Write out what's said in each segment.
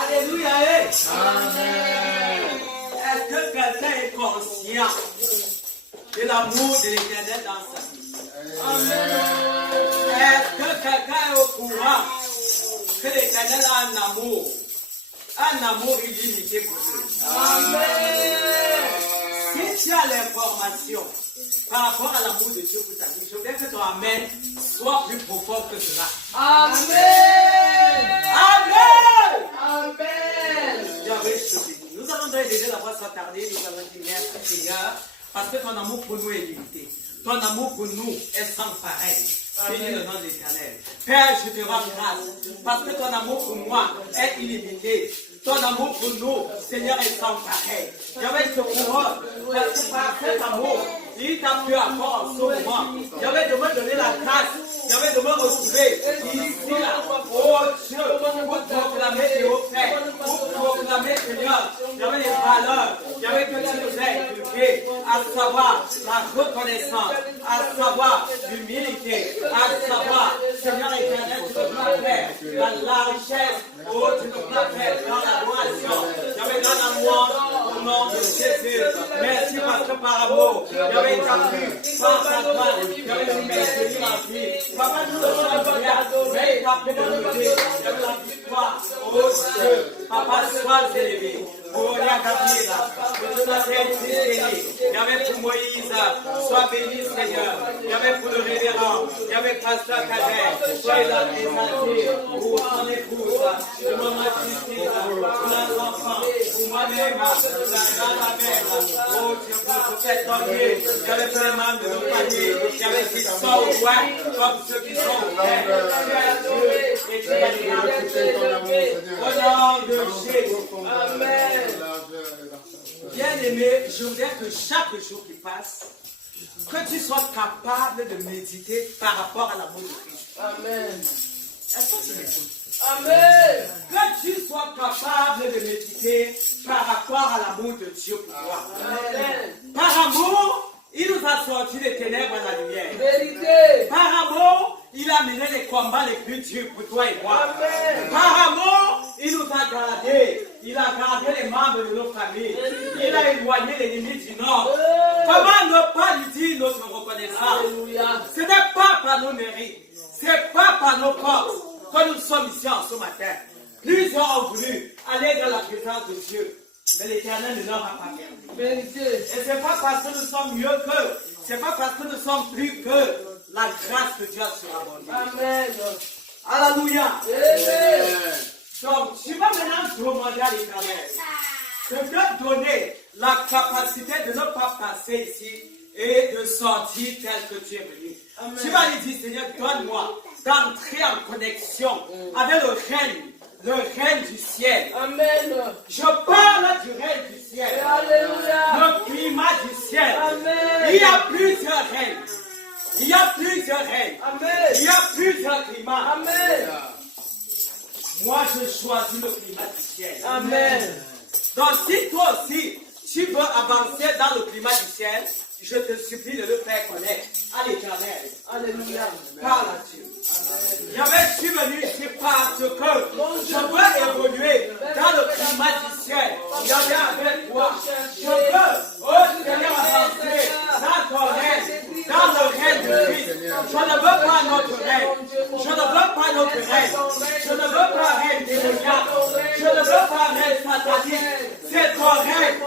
Alléluia. Amen. Est-ce que quelqu'un est conscient de l'amour de l'Éternel dans sa vie? Amen. Est-ce que quelqu'un est au courant que l'Éternel a un amour illimité pour lui? Amen. Si tu as l'information par rapport à l'amour de Dieu pour ta vie, je veux que ton amen soit plus profond que cela. Amen. Amen. Amen. Nous allons donner la voix sans tarder. Nous allons dire merci Seigneur, parce que ton amour pour nous est limité. Ton amour pour nous est sans pareil. Bénis le nom de l'Éternel. Père, je te rends grâce parce que ton amour pour moi est illimité. Ton amour pour nous, Seigneur, est sans pareil. J'avais ce courant parce que par cet amour, il t'a pu avoir en ce moment. J'avais de me donner la grâce. J'avais de me retrouver ici, là. Oh Dieu, pour proclamer tes hauts faits, pour proclamer, Seigneur, j'avais les valeurs, j'avais que tu nous as inculquées, à savoir la reconnaissance, à savoir l'humilité, à savoir, Seigneur éternel, tu nous l'as fait, la largesse, oh, tu nous l'as fait dans l'adoration. J'avais dans l'amour au nom de Jésus. Merci parce que par amour, j'avais été appris par ta grâce, j'avais pu maintenir ma vie. Papa, nous le sommes bien, mais il t'a fait de nous dire, j'avais la victoire, oh Dieu, Papa, sois élevé. Oh, Gabriela, que tu sois béni. Il y avait pour Moïse, sois béni, Seigneur. Il y avait pour le révérend, il y avait Pasteur Kader, sois exalté pour ton épouse, pour mon majesté, pour leurs enfants, pour moi-même, pour la mère. Oh Dieu, pour cet homme, il y avait pour les membres de nos familles, il y avait qui sont au loin, comme ceux qui sont au père. Et tu es au nom de Jésus. Amen. Bien-aimé, je voudrais que chaque jour qui passe, que tu sois capable de méditer par rapport à l'amour de Christ. Amen. Est-ce que tu m'écoutes? Amen. Que tu sois capable de méditer par rapport à l'amour de Dieu pour toi. Amen. Par amour, il nous a sorti des ténèbres à la lumière. Vérité. Par amour, il a mené les combats les plus durs pour toi et moi. Amen. Par amour, il nous a gardés. Il a gardé les membres de nos familles. Il a éloigné les limites du Nord. Comment ne pas lui dire notre reconnaissance? Ce n'est pas par nos mérites. Ce n'est pas par nos forces que nous sommes ici en ce matin. Plusieurs ont voulu aller dans la présence de Dieu. Mais l'Éternel ne leur a pas permis. Et ce n'est pas parce que nous sommes mieux qu'eux. Ce n'est pas parce que nous sommes plus que la grâce de Dieu a surabondé. Amen. Alléluia. demander à l'Éternel de donner la capacité de ne pas passer ici et de sortir tel que tu es venu. Amen. Tu vas lui dire, Seigneur, donne-moi d'entrer en connexion avec le règne du ciel. Amen. Je parle du règne du ciel. Alléluia. Le climat du ciel. Amen. Il y a plusieurs règnes. Il y a plusieurs règnes. Amen. Il y a plusieurs climats. Amen. Moi, je choisis le climat du ciel. Amen. Donc, si toi aussi, tu veux avancer dans le climat du ciel, je te supplie de le faire connaître à l'Éternel. Alléluia. Parle à Dieu. Je suis venu ici parce que je veux évoluer dans le climat du ciel. Je viens avec toi. Je veux, oh Seigneur, avancer dans ton règne, dans le règne de Christ. Je ne veux pas notre règne. Je ne veux pas notre règne. Je ne veux pas règne démoniaque. Je ne veux pas règne satanique. C'est ton règne,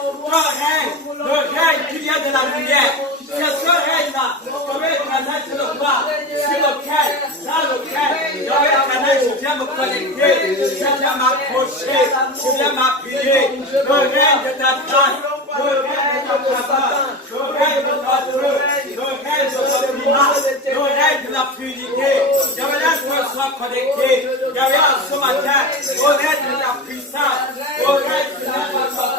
le règne qui vient de la lumière. C'est ce règne-là, comme Éternel, je le vois, dans lequel, je viens me connecter, je viens m'approcher, je viens m'appuyer. Le règne de ta grâce, le règne de ta faveur, le règne de ta feu, le règne de ton climat, le règne de la fluidité. Je veux que je sois connecté. Je viens ce matin au règne de ta puissance, au règne de ta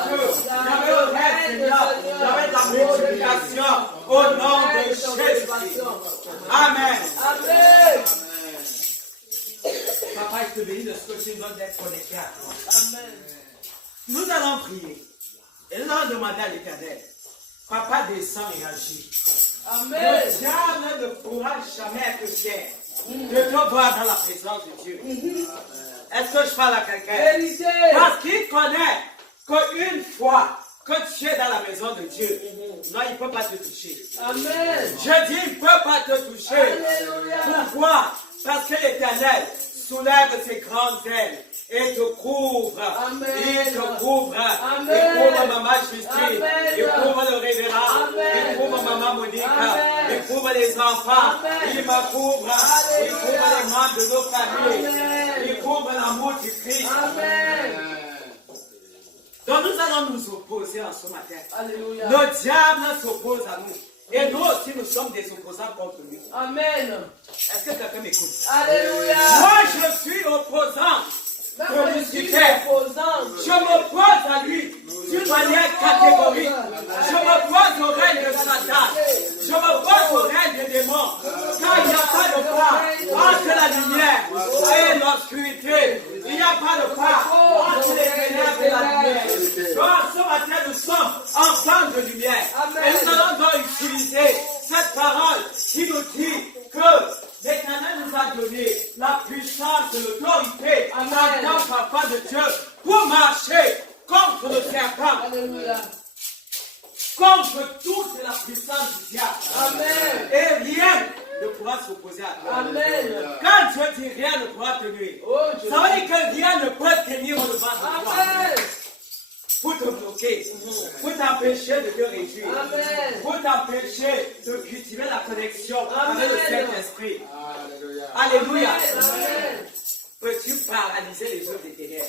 feu. Je veux au règne, Seigneur, je veux de la multiplication au nom de Jésus. Amen. Amen. Papa, je te bénis de ce que tu nous donnes d'être connecté à toi. Amen. Nous allons prier. Et nous allons demander à l'Éternel. Papa, descend et agit. Amen. Le diable ne pourra jamais être fier de te voir dans la présence de Dieu. Est-ce que je parle à quelqu'un? Parce qu'il connaît qu'une fois que tu es dans la maison de Dieu, non, il ne peut pas te toucher. Amen. Je dis, il ne peut pas te toucher. Alléluia. Pourquoi? Parce que l'Éternel soulève ses grandes ailes et te couvre. Amen. Il te couvre. Amen. Il couvre maman Justine. Amen. Il couvre le révérend. Amen. Il couvre maman Monica. Amen. Il couvre les enfants. Amen. Il me couvre. Alléluia. Il couvre les membres de nos familles. Amen. Il couvre l'amour du Christ. Amen. Donc nous allons nous opposer en ce matin. Alléluia. Le diable s'oppose à nous. Et nous aussi, nous sommes des opposants contre lui. Amen. Est-ce que quelqu'un m'écoute? Alléluia. Moi, je suis opposant de Lucifer. Je m'oppose à lui d'une manière catégorique. Je m'oppose au règne de Satan. Je m'oppose au règne des démons. Car il n'y a pas de part entre la lumière et l'obscurité. Il n'y a pas de part entre les ténèbres et la lumière. Donc, ce matin, nous sommes enfants de lumière. Amen. Et nous allons donc utiliser cette parole qui nous dit que l'Éternel nous a donné la puissance et l'autorité en tant qu'enfant de Dieu pour marcher contre le serpent. Alléluia. Contre toute la puissance du diable. Amen. Et rien ne pourra s'opposer à toi. Amen. Quand Dieu dit rien ne pourra tenir, ça veut dire que rien ne peut tenir au devant de toi. Amen. Pour te bloquer, pour t'empêcher de te réjouir, Amen. Pour t'empêcher de cultiver la connexion avec le Saint-Esprit. Alléluia. Amen. Peux-tu paralyser les œuvres des ténèbres?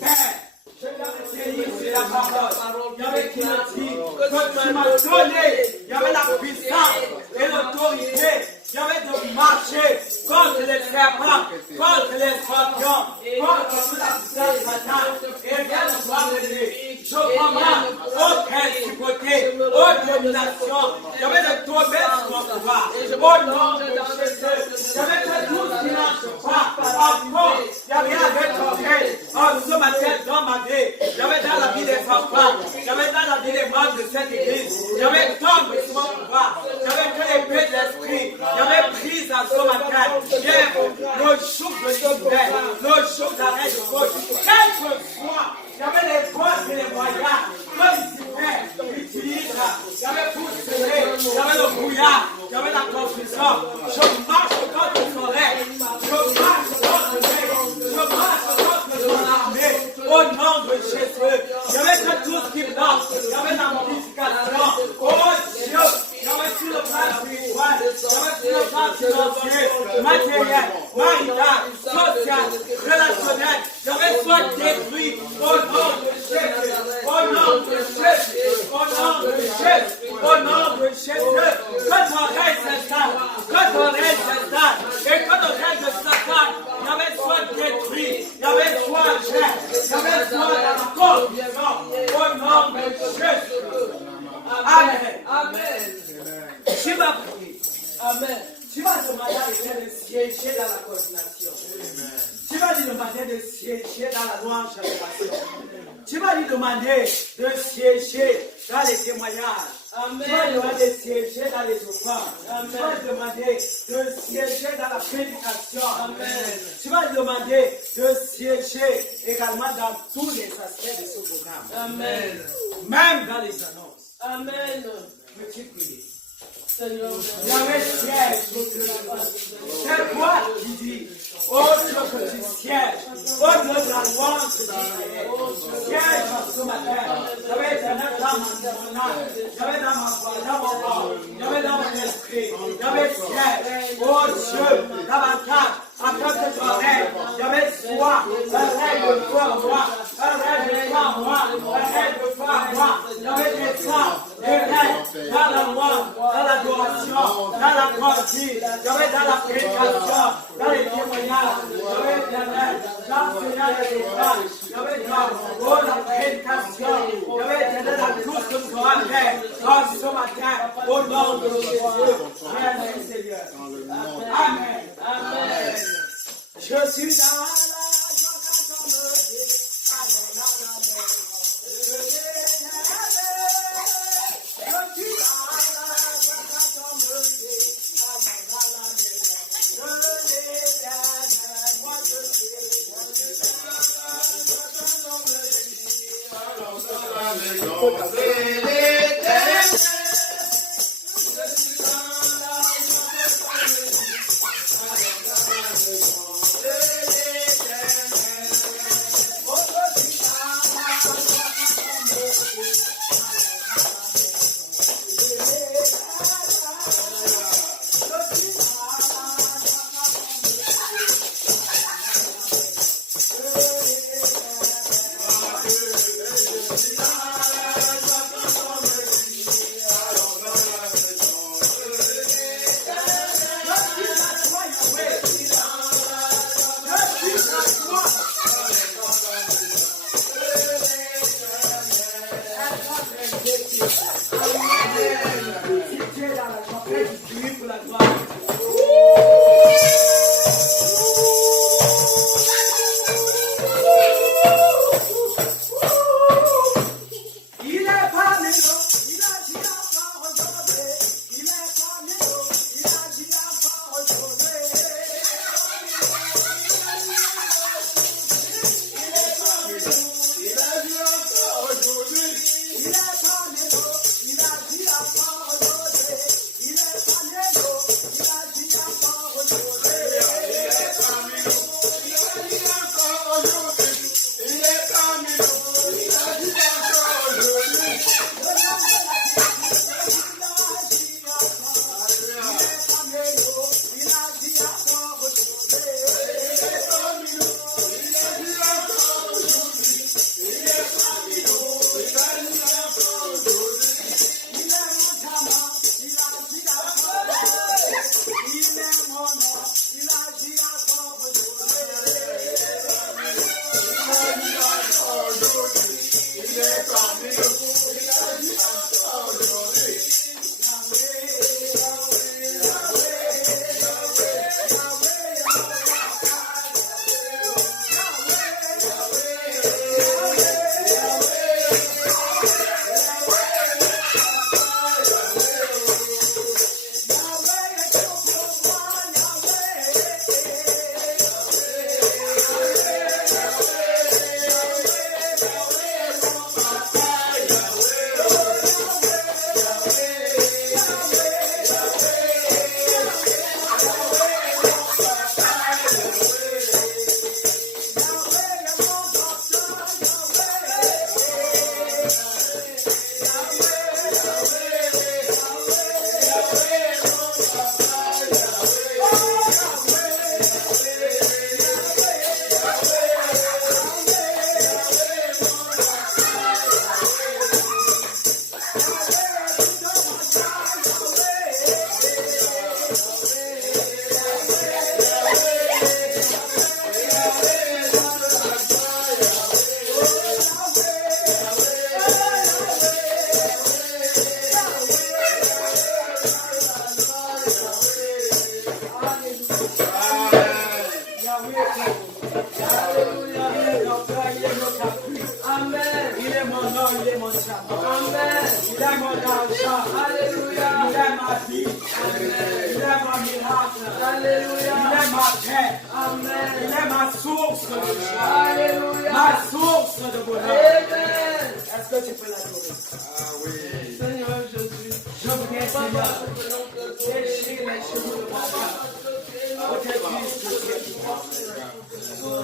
Père, je viens de bénir sur la parole. Il y avait qui m'a dit que tu m'as donné, il y avait la puissance et l'autorité. Il y avait de marcher contre les serpents, contre les scorpions, contre toute la puissance de Satan. Et bien de soir donné, je commande aux principautés, aux dominations. Il y avait de tomber sur mon pouvoir. Au nom de Jésus, il y avait de tout ce qui ne marche pas. Encore, il y avait avec ton règne. En ce matin, dans ma vie, il y avait dans la vie des enfants, il y avait dans la vie des membres de cette église, il y avait tombé sur mon pouvoir, il y avait que l'épée de l'esprit. Il y avait prise à ce matin, le souffle d'hiver, le souffle d'arrêt de gauche, quel que soit, il y avait les forces et les moyens, que Lucifer utilise, il y avait pour semer, il y avait le brouillard, il y avait la confusion. Je marche contre son règne, je marche contre lui, je marche contre son armée, au nom de Jésus. Il y avait que tout ce qui bloque, il y avait la modification, oh Dieu. Il y avait sur le plan spirituel, il y avait sur le plan financier, matériel, marital, social, relationnel. Il y avait soit détruit J'avais foi dans la cause. Au nom de Jésus. Amen. Amen. Tu vas prier. Amen. Tu vas demander à l'Éternel de siéger dans la coordination. Tu vas lui demander de siéger dans la louange adoration. Tu vas lui demander de siéger dans les témoignages. Tu vas lui demander de siéger dans les offrandes. Tu vas lui demander de siéger dans la prédication. Tu vas lui demander de siéger également dans tous les aspects de ce programme. Amen. Même dans les annonces. Amen. Petit prier. Seigneur, c'est toi qui dis, oh Dieu que tu sièges, oh Dieu de la louange que tu siège ce matin. J'avais dans mon âme, j'avais dans ma voix, dans mon corps, j'avais dans mon esprit, j'avais siège, oh Dieu, davantage, afin que tu règnes, j'avais foi, un règne de foi en moi, un règne de foi en moi, un règne de foi en moi, j'avais des sang, des règnes, dans la loi, dans l'adoration, dans la conduite, j'avais dans la prédication, dans les témoignages, j'avais dans l'enseignement des écoles, j'avais dans la prédication, j'avais dans tout ce que tu auras fait ce matin, au nom de Jésus. Merci Seigneur. Amen. Amen. Je suis dans la joie quand on me dit, Alléluia. Il est notre frère, il est notre appui. Amen. Il est mon or, il est mon diamant. Amen. Il est mon argent. Alléluia. Il est ma vie. Amen. Il est mon miracle. Alléluia. Il est ma paix. Amen. Il est ma source de joie. Alléluia. Ma source de bonheur. Amen. Est-ce que tu peux l'adorer? Seigneur Jésus. Je viens, Seigneur, déchirer les cheveux de mon cœur. Pour te dire ce que tu es pour moi.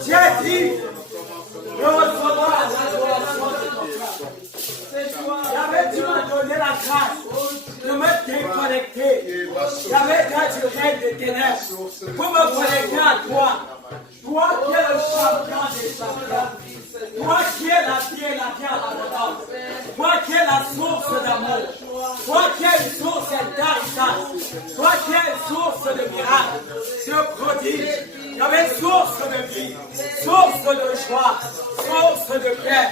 Tu as dit de recevoir l'adoration de ton cœur. Il avait dû me donner la grâce de me déconnecter. Il avait dit du règne des ténèbres pour me connecter à toi. Toi qui es le champion des champions. Toi qui es la vie et la vie à l'abondance. Toi qui es la source d'amour. Toi qui es une source d'intelligence. Toi qui es une source de miracles, de prodiges. Il y avait une source de vie, source de joie, source de paix.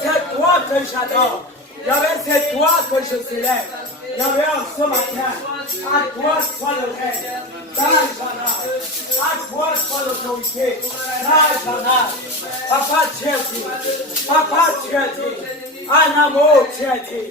C'est toi que j'adore. Il y avait c'est toi que je célèbre. Il y avait en ce matin, à toi soit le règne, dans la à toi soit l'autorité, dans la Papa, tu as dit, Papa, tu as dit, en amour, tu as dit,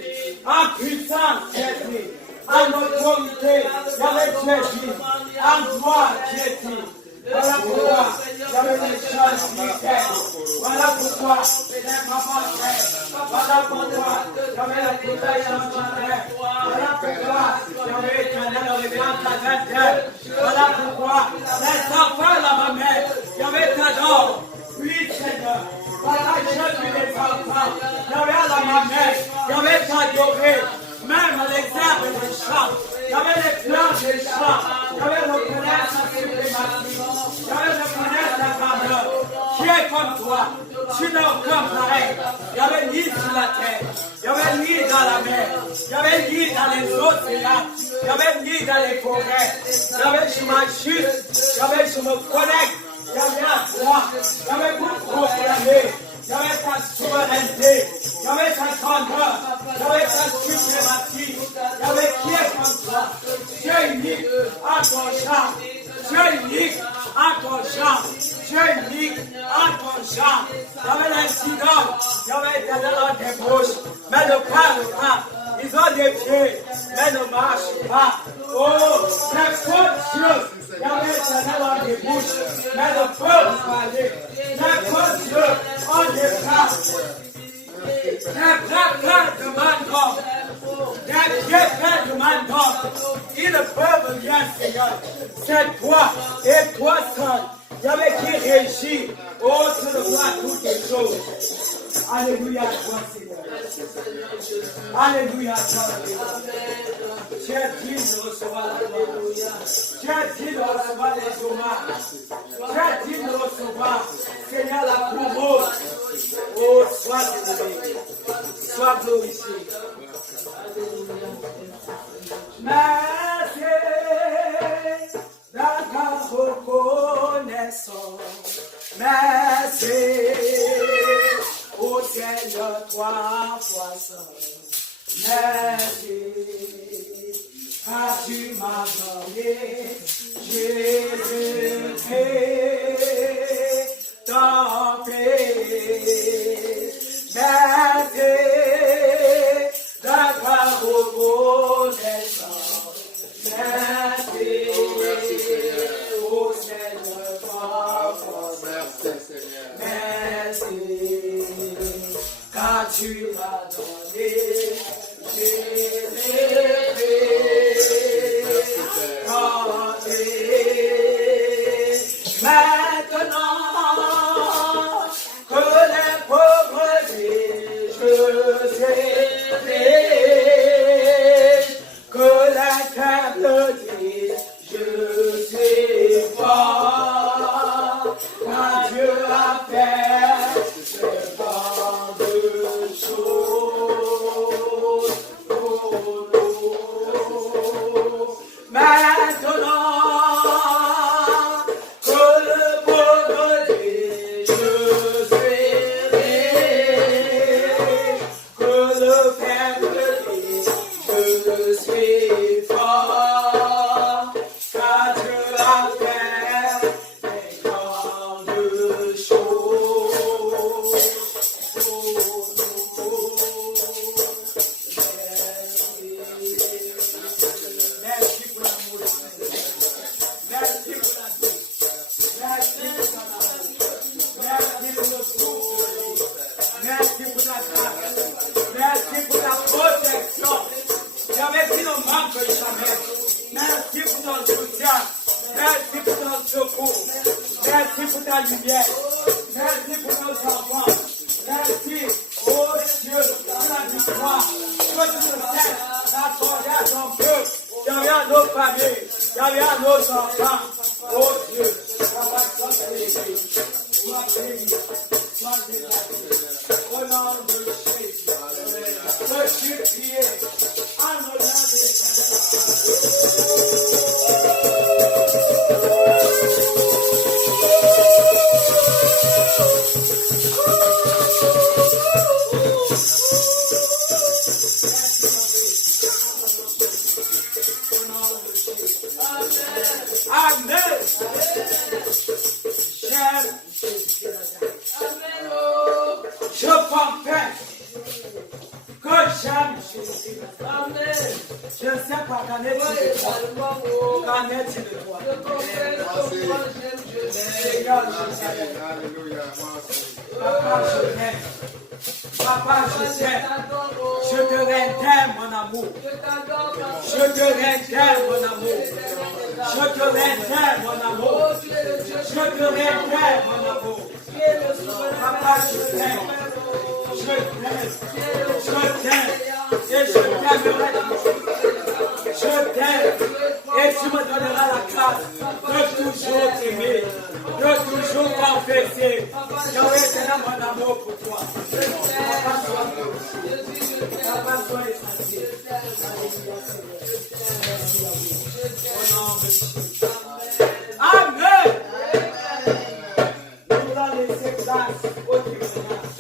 en puissance, tu as dit, en autorité, il y avait tu as dit, en gloire, tu as dit. Voilà pourquoi j'avais des choses qui t'aiment. Voilà pourquoi les mamans t'aiment. Voilà pourquoi j'avais la protection qui t'aime. Voilà pourquoi j'avais éternel le réveillant ta tête. Voilà pourquoi les enfants là, ma mère, j'avais t'adore. Oui, Seigneur. Voilà, j'ai vu les enfants. J'avais à la mamelle, j'avais t'adoré. Même les arbres des champs. J'avais les fleurs des champs. J'avais reconnaître sa suprématie. J'avais reconnaître ta grandeur. Qui est comme toi? Tu n'as aucun pareil. J'avais ni sur la terre. J'avais ni dans la mer. J'avais ni dans les océans. J'avais ni dans les forêts. J'avais je m'ajuste. J'avais je me connecte. J'avais à toi. J'avais pour proclamer. J'avais ta souveraineté. J'avais ta grandeur. J'avais ta suprématie. J'avais qui est comme toi. Tu es unique à ton champ. Tu es unique à ton champ. Tu es unique à ton champ. J'avais l'incident. J'avais été dans tes bouches. Mais ne parle pas. Ils ont des pieds. Mais ne marchent pas. Oh, les fautes yeux. J'avais été dans tes bouches. Mais ne peuvent pas parler. Les fautes yeux ont des bras. Les bras pleins de mandat. Les pieds pleins de mandat. Ils ne peuvent rien, Seigneur. C'est toi et toi seul. Il y avait qui régit. Oh, tu ne vois toutes les choses. Alléluia à toi, Seigneur. Alléluia à toi, Seigneur. Tu es digne de recevoir la gloire. Tu es digne de recevoir les hommages. Tu es digne de recevoir, Seigneur, la couronne. Oh, sois élevé. Sois glorifié. Merci dans ta reconnaissance. Merci au Seigneur, toi puissant. Merci car tu m'as donné Jésus-Christ ton Fils. Merci dans ta reconnaissance. Merci au Seigneur, toi puissant. Merci car tu m'as donné Jésus-Christ. Maintenant que les pauvres disent je suis riche, que les faibles disent je suis fort, car Dieu a fait de grandes choses pour nous. Maintenant ta lumière. Merci pour nos enfants. Merci, oh Dieu, pour la victoire. Que tu nous aides d'accorder à ton peuple, derrière nos familles, derrière nos enfants. Oh Dieu, papa, sois béni, sois béni, sois béni. Au nom de Jésus, peux-tu prier en l'honneur de l'Éternel? Amen. J'aime je confesse que j'aime Jésus. Amen. Je ne sais pas qu'en est-il de toi. Qu'en est-il de toi? Seigneur, je t'aime. Papa, je t'aime. Papa, je t'aime. Je te réitère mon amour. Je te réitère mon amour. Je te réitère mon amour. Je te réitère mon amour. Papa, je t'aime. Je t'aime. Je t'aime. Et je t'aimerai. Je t'aime. Et tu me donneras la grâce de toujours t'aimer. De toujours confesser. J'aurai déjà mon amour pour toi. Papa, sois heureux. Papa, sois essentiel. Au nom de Jésus. Amen. Nous allons laisser place au témoignage.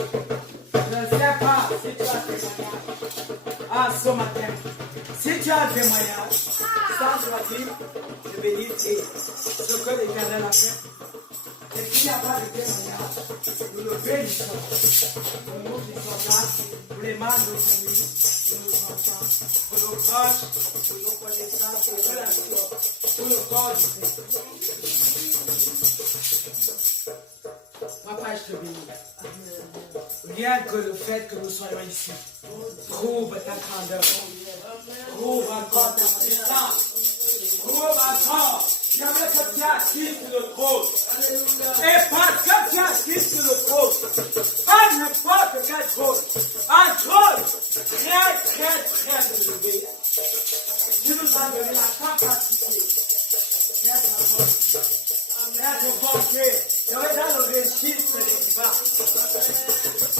Je ne sais pas si tu as témoignage ce matin. Si tu as témoignage, ça doit dire, je vais dire ce que l'Éternel a fait. Et s'il n'y a pas de témoignage, nous le bénissons. Pour nous qui sommes là, pour les membres de nos familles, pour nos enfants, pour nos proches, pour nos connaissances, pour les relations, pour le corps du Christ. Papa, je te bénis. Rien que le fait que nous soyons ici prouve ta grandeur. Prouve encore ta puissance. Prouve encore. Jamais que tu as assis sur le trône. Et parce que tu as assis sur le trône, pas n'importe quel trône, un trône très élevé. Tu nous as donné la capacité d'être porté dans le registre des divins.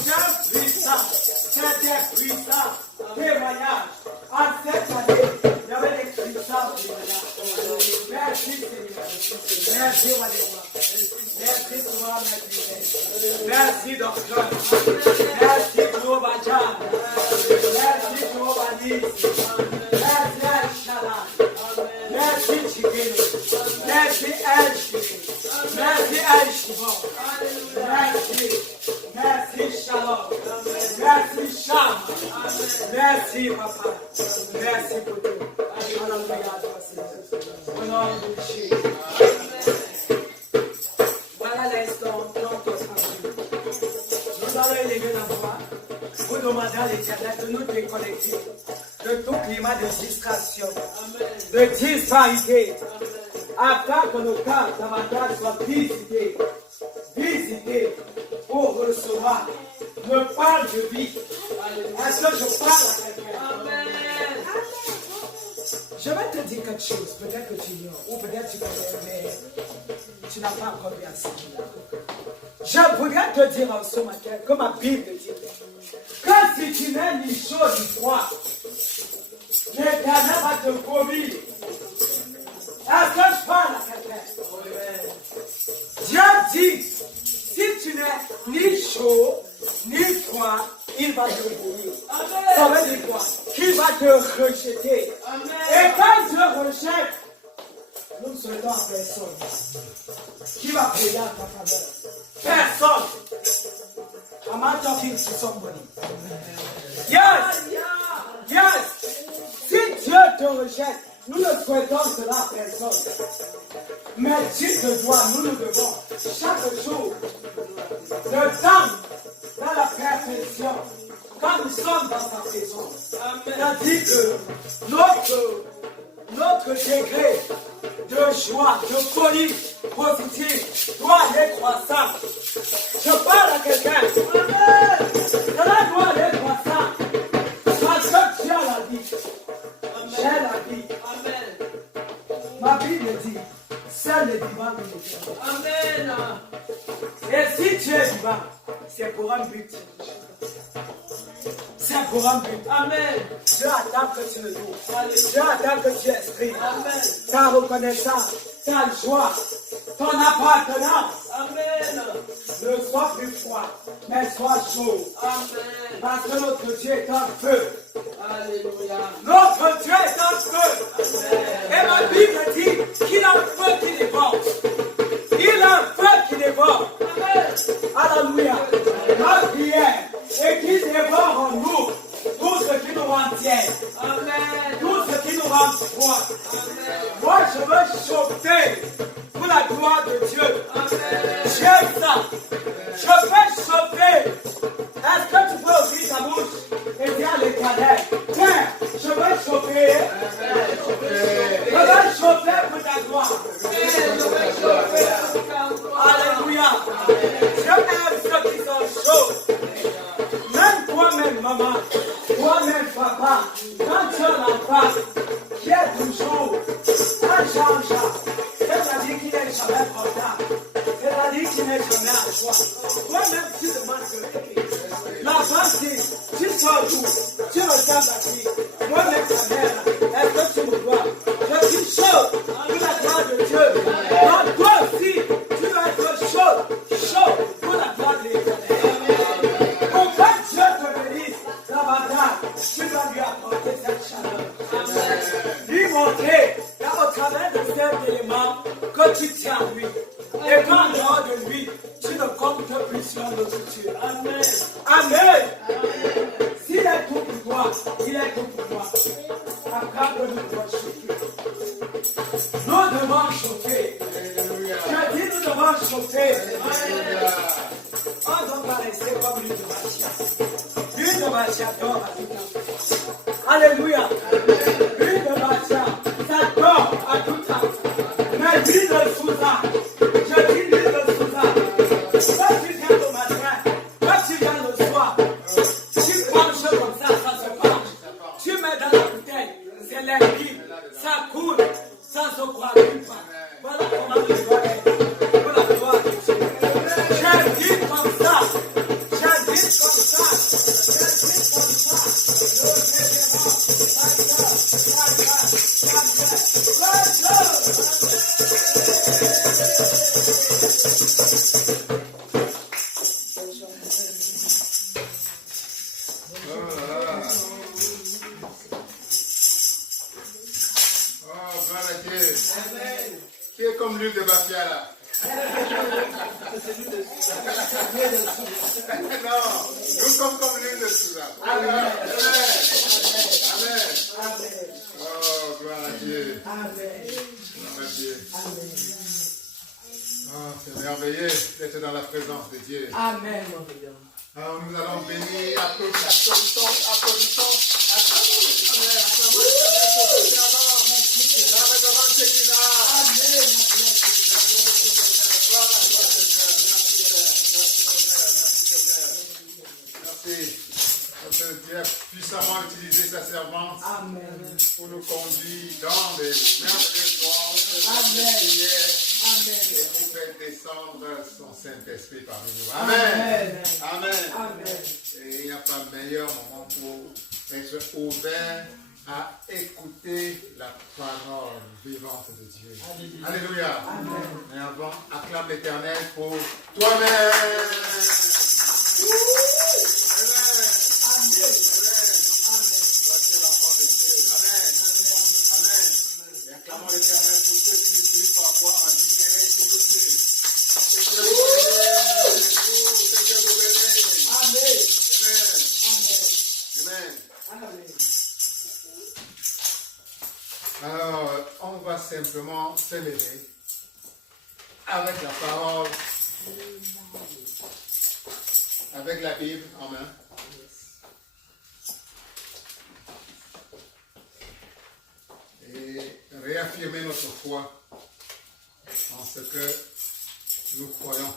Quel puissant, c'était puissant témoignage. En cette année, il y avait des puissants témoignages. Merci Seigneur. Merci Wadéwa. Merci Souvent Maître. Merci Docteur. Merci Jehovah Jan. Merci Jehovah Nis. Merci El-Shaddai. Merci Chikeno. Merci El-Shiri. Merci El-Shibon. Merci Shalom. Merci Sham. Merci Papa. Merci pour tout. Alléluia. Au nom de Jésus. Voilà l'instant dont nous allons élever la voix pour demander à l'Éternel de nous déconnecter de tout climat de distraction, de disparité, afin que nos cœurs davantage soient visités pour recevoir le pain de vie. Est-ce que je parle à quelqu'un? Amen. Je vais te dire quelque chose, peut-être que tu ignores, ou peut-être que tu connais, mais tu n'as pas encore bien saisi. Je voudrais te dire ce matin, que ma Bible dit, que si tu n'es ni chaud ni froid, l'Éternel va te vomir. Est-ce que je parle à quelqu'un? Dieu dit, si tu n'es ni chaud ni froid, il va te vomir. Ça veut dire quoi? Qu'il va te rejeter. Amen. Et quand Dieu rejette, nous ne souhaitons à personne qui va payer à ta faveur. Personne. Am I talking to somebody? Yes. Yes. Si Dieu te rejette, nous ne souhaitons cela à personne. Mais tu te dois, nous devons chaque jour de temps dans la perfection quand nous sommes dans sa présence. C'est-à-dire que notre degré de joie, de folie positive doit aller croissant. Je parle à quelqu'un. Cela doit aller croissant. Parce que Dieu l'a dit. J'ai la vie. Ma Bible dit, seul le vivant qui me tient. Amen. Et si tu es vivant, c'est pour un but. C'est pour un but. Amen. Dieu attend que tu le loues. Dieu attend que tu exprimes. Amen. Ta reconnaissance, ta joie, ton appartenance. Amen. Ne sois plus froid, mais sois chaud. Amen. Parce que notre Dieu est un feu. Alléluia. Notre Dieu est un feu. Et ma Bible dit qu'il a un feu qui dévore. Il a un feu qui dévore. Amen. Alléluia. Ma prière est qu'il dévore en nous tout ce qui nous rend tiers. Amen. Tout ce qui nous rend froid. Amen. Moi, je veux chauffer pour la gloire de Dieu. Amen. J'aime ça. Je veux chauffer. Est-ce que tu peux ouvrir ta bouche et dire à l'Éternel, Père, je veux chauffer. Je veux chauffer pour ta gloire. Alléluia. Je aime ceux qui sont chauds. Même toi-même, maman, toi-même, papa, quand tu as l'enfant qui est toujours un changeant, c'est-à-dire qu'il n'est jamais content, c'est-à-dire qu'il n'est jamais à soi. Toi-même, tu demandes que l'enfant dit, tu sors d'où? Tu ressembles à qui? Moi-même, ta mère, est-ce que tu me vois? Je suis chaud pour la gloire de Dieu. Donc toi aussi, tu dois être chaud pour la gloire de l'Éternel. Pour que Dieu te bénisse davantage, tu dois lui apporter cette chaleur. Lui montrer qu'au travers de cet élément que tu tiens en lui. Et qu'en dehors de lui, tu ne comptes plus sur notre Dieu. Amen. Amen. S'il est tout pour toi, il est tout pour toi. Accorde-nous de chauffer. Nous devons chauffer. Je dis nous devons chauffer. On ne va pas rester comme l'huile de Machia. L'huile de Machia dort à tout temps. Alléluia. L'huile de Machia, ça dort à tout temps. Mais l'huile de Sousa, je dis l'huile de Sousa, quand tu viens le matin, quand tu viens le soir, tu penches comme ça se penche. Tu mets dans la bouteille, c'est limpide, ça coule, ça se coagule pas. Voilà comment tu dois être pour la gloire de Dieu. J'invite comme ça, j'invite comme ça, j'invite comme ça. Qui est comme l'huile de Bafia là? Non, nous sommes comme l'huile de Sousa. Amen. Amen. Amen. Oh, gloire à Dieu. Amen. Gloire à Dieu. Oh, c'est merveilleux d'être dans la présence de Dieu. Amen, mon Dieu. Alors nous allons bénir, applaudissons. Merci. Notre Dieu a puissamment utilisé sa servante pour nous conduire dans des merveilleuses formes, des prières, et pour faire descendre son Saint-Esprit parmi nous. Amen. Amen. Et il n'y a pas meilleur moment pour être ouvert à écouter la parole vivante de Dieu. Alléluia. Amen. Mais avant, acclame l'Éternel pour toi-même. Acclamons l'Éternel pour ceux qui nous suivent parfois en différé, s'il vous plaît. Seigneur vous bénisse. Amen. Amen. Alors, on va simplement se lever avec la parole, avec la Bible en main. Et réaffirmer notre foi en en ce que nous croyons.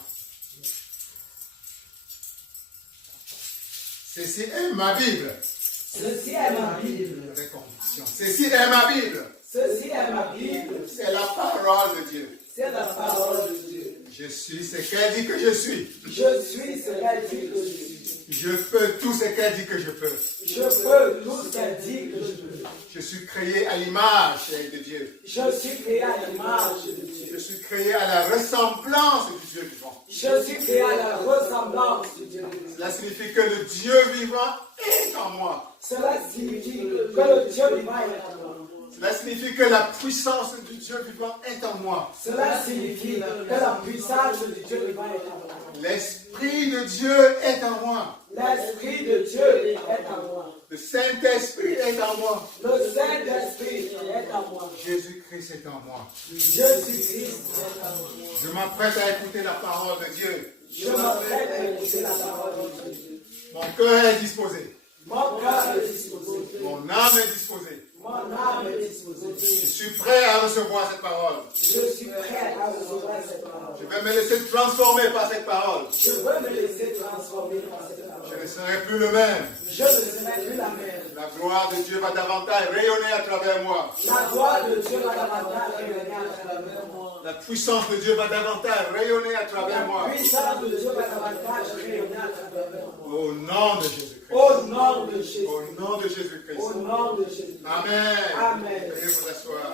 Ceci est ma Bible. Ceci est ma Bible. Avec conviction. Ceci est ma Bible. Ceci est ma Bible. C'est la parole de Dieu. C'est la parole de Dieu. Je suis ce qu'elle dit que je suis. Je suis ce qu'elle dit que je suis. Je peux tout ce qu'elle dit que je peux. Je peux tout ce qu'elle dit que je peux. Je suis créé à l'image de Dieu. Je suis créé à l'image de Dieu. Je suis créé à la ressemblance du Dieu vivant. Je suis créé à la ressemblance du Dieu vivant. Cela signifie que le Dieu vivant est en moi. Cela signifie que le Dieu vivant est en moi. Cela signifie que la puissance du Dieu vivant est en moi. Cela signifie que la puissance du Dieu vivant est en moi. L'Esprit de Dieu est en moi. L'Esprit de Dieu est en moi. Le Saint-Esprit est en moi. Le Saint-Esprit est en moi. Jésus-Christ est en moi. Jésus-Christ est en moi. Je m'apprête à écouter la parole de Dieu. Je m'apprête à écouter la parole de Dieu. Mon cœur est disposé. Mon cœur est disposé. Mon âme est disposée. Mon âme est disposée. Je suis prêt à recevoir cette parole. Je suis prêt à recevoir cette parole. Je vais me laisser transformer par cette parole. Je veux me laisser transformer par cette parole. Je ne serai plus le même. Je ne serai plus la même. La gloire de Dieu va davantage rayonner à travers moi. La gloire de Dieu va davantage rayonner à travers moi. La puissance de Dieu va davantage rayonner à travers moi. La puissance de Dieu va davantage rayonner à travers moi. Au nom de Jésus-Christ. Au nom de Jésus. Au nom de Jésus-Christ. Au nom de Jésus. Amen. Amen. Veuillez vous asseoir.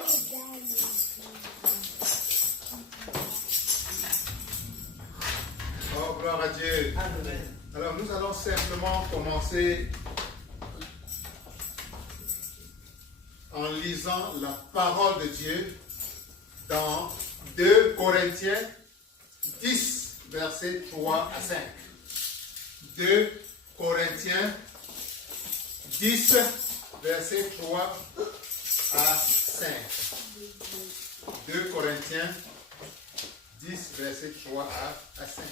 Oh, gloire à Dieu. Amen. Alors, nous allons simplement commencer en lisant la parole de Dieu dans 2 Corinthiens 10, versets 3 à 5. 2 Corinthiens 10, versets 3 à 5. 2 Corinthiens 10, versets 3 à 5.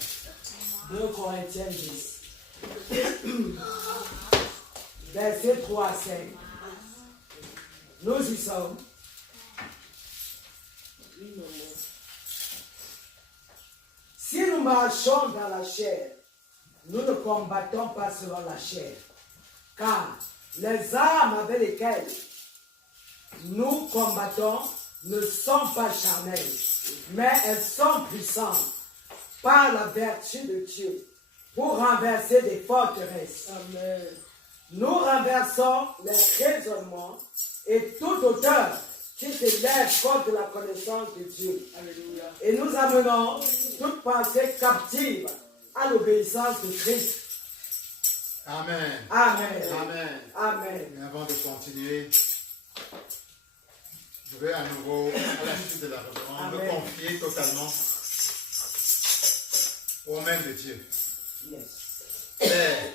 2 Corinthiens 10. Verset 3 à 5. Nous y sommes. Si nous marchons dans la chair, nous ne combattons pas selon la chair. Car les armes avec lesquelles nous combattons ne sont pas charnelles, mais elles sont puissantes par la vertu de Dieu pour renverser des forteresses. Amen. Nous renversons les raisonnements et toute hauteur qui s'élève contre la connaissance de Dieu. Alléluia. Et nous amenons toute pensée captive à l'obéissance de Christ. Amen. Amen. Amen. Amen. Mais avant de continuer, je vais à nouveau, à la suite de la révérence, me confier totalement aux mains de Dieu. Yes. Père,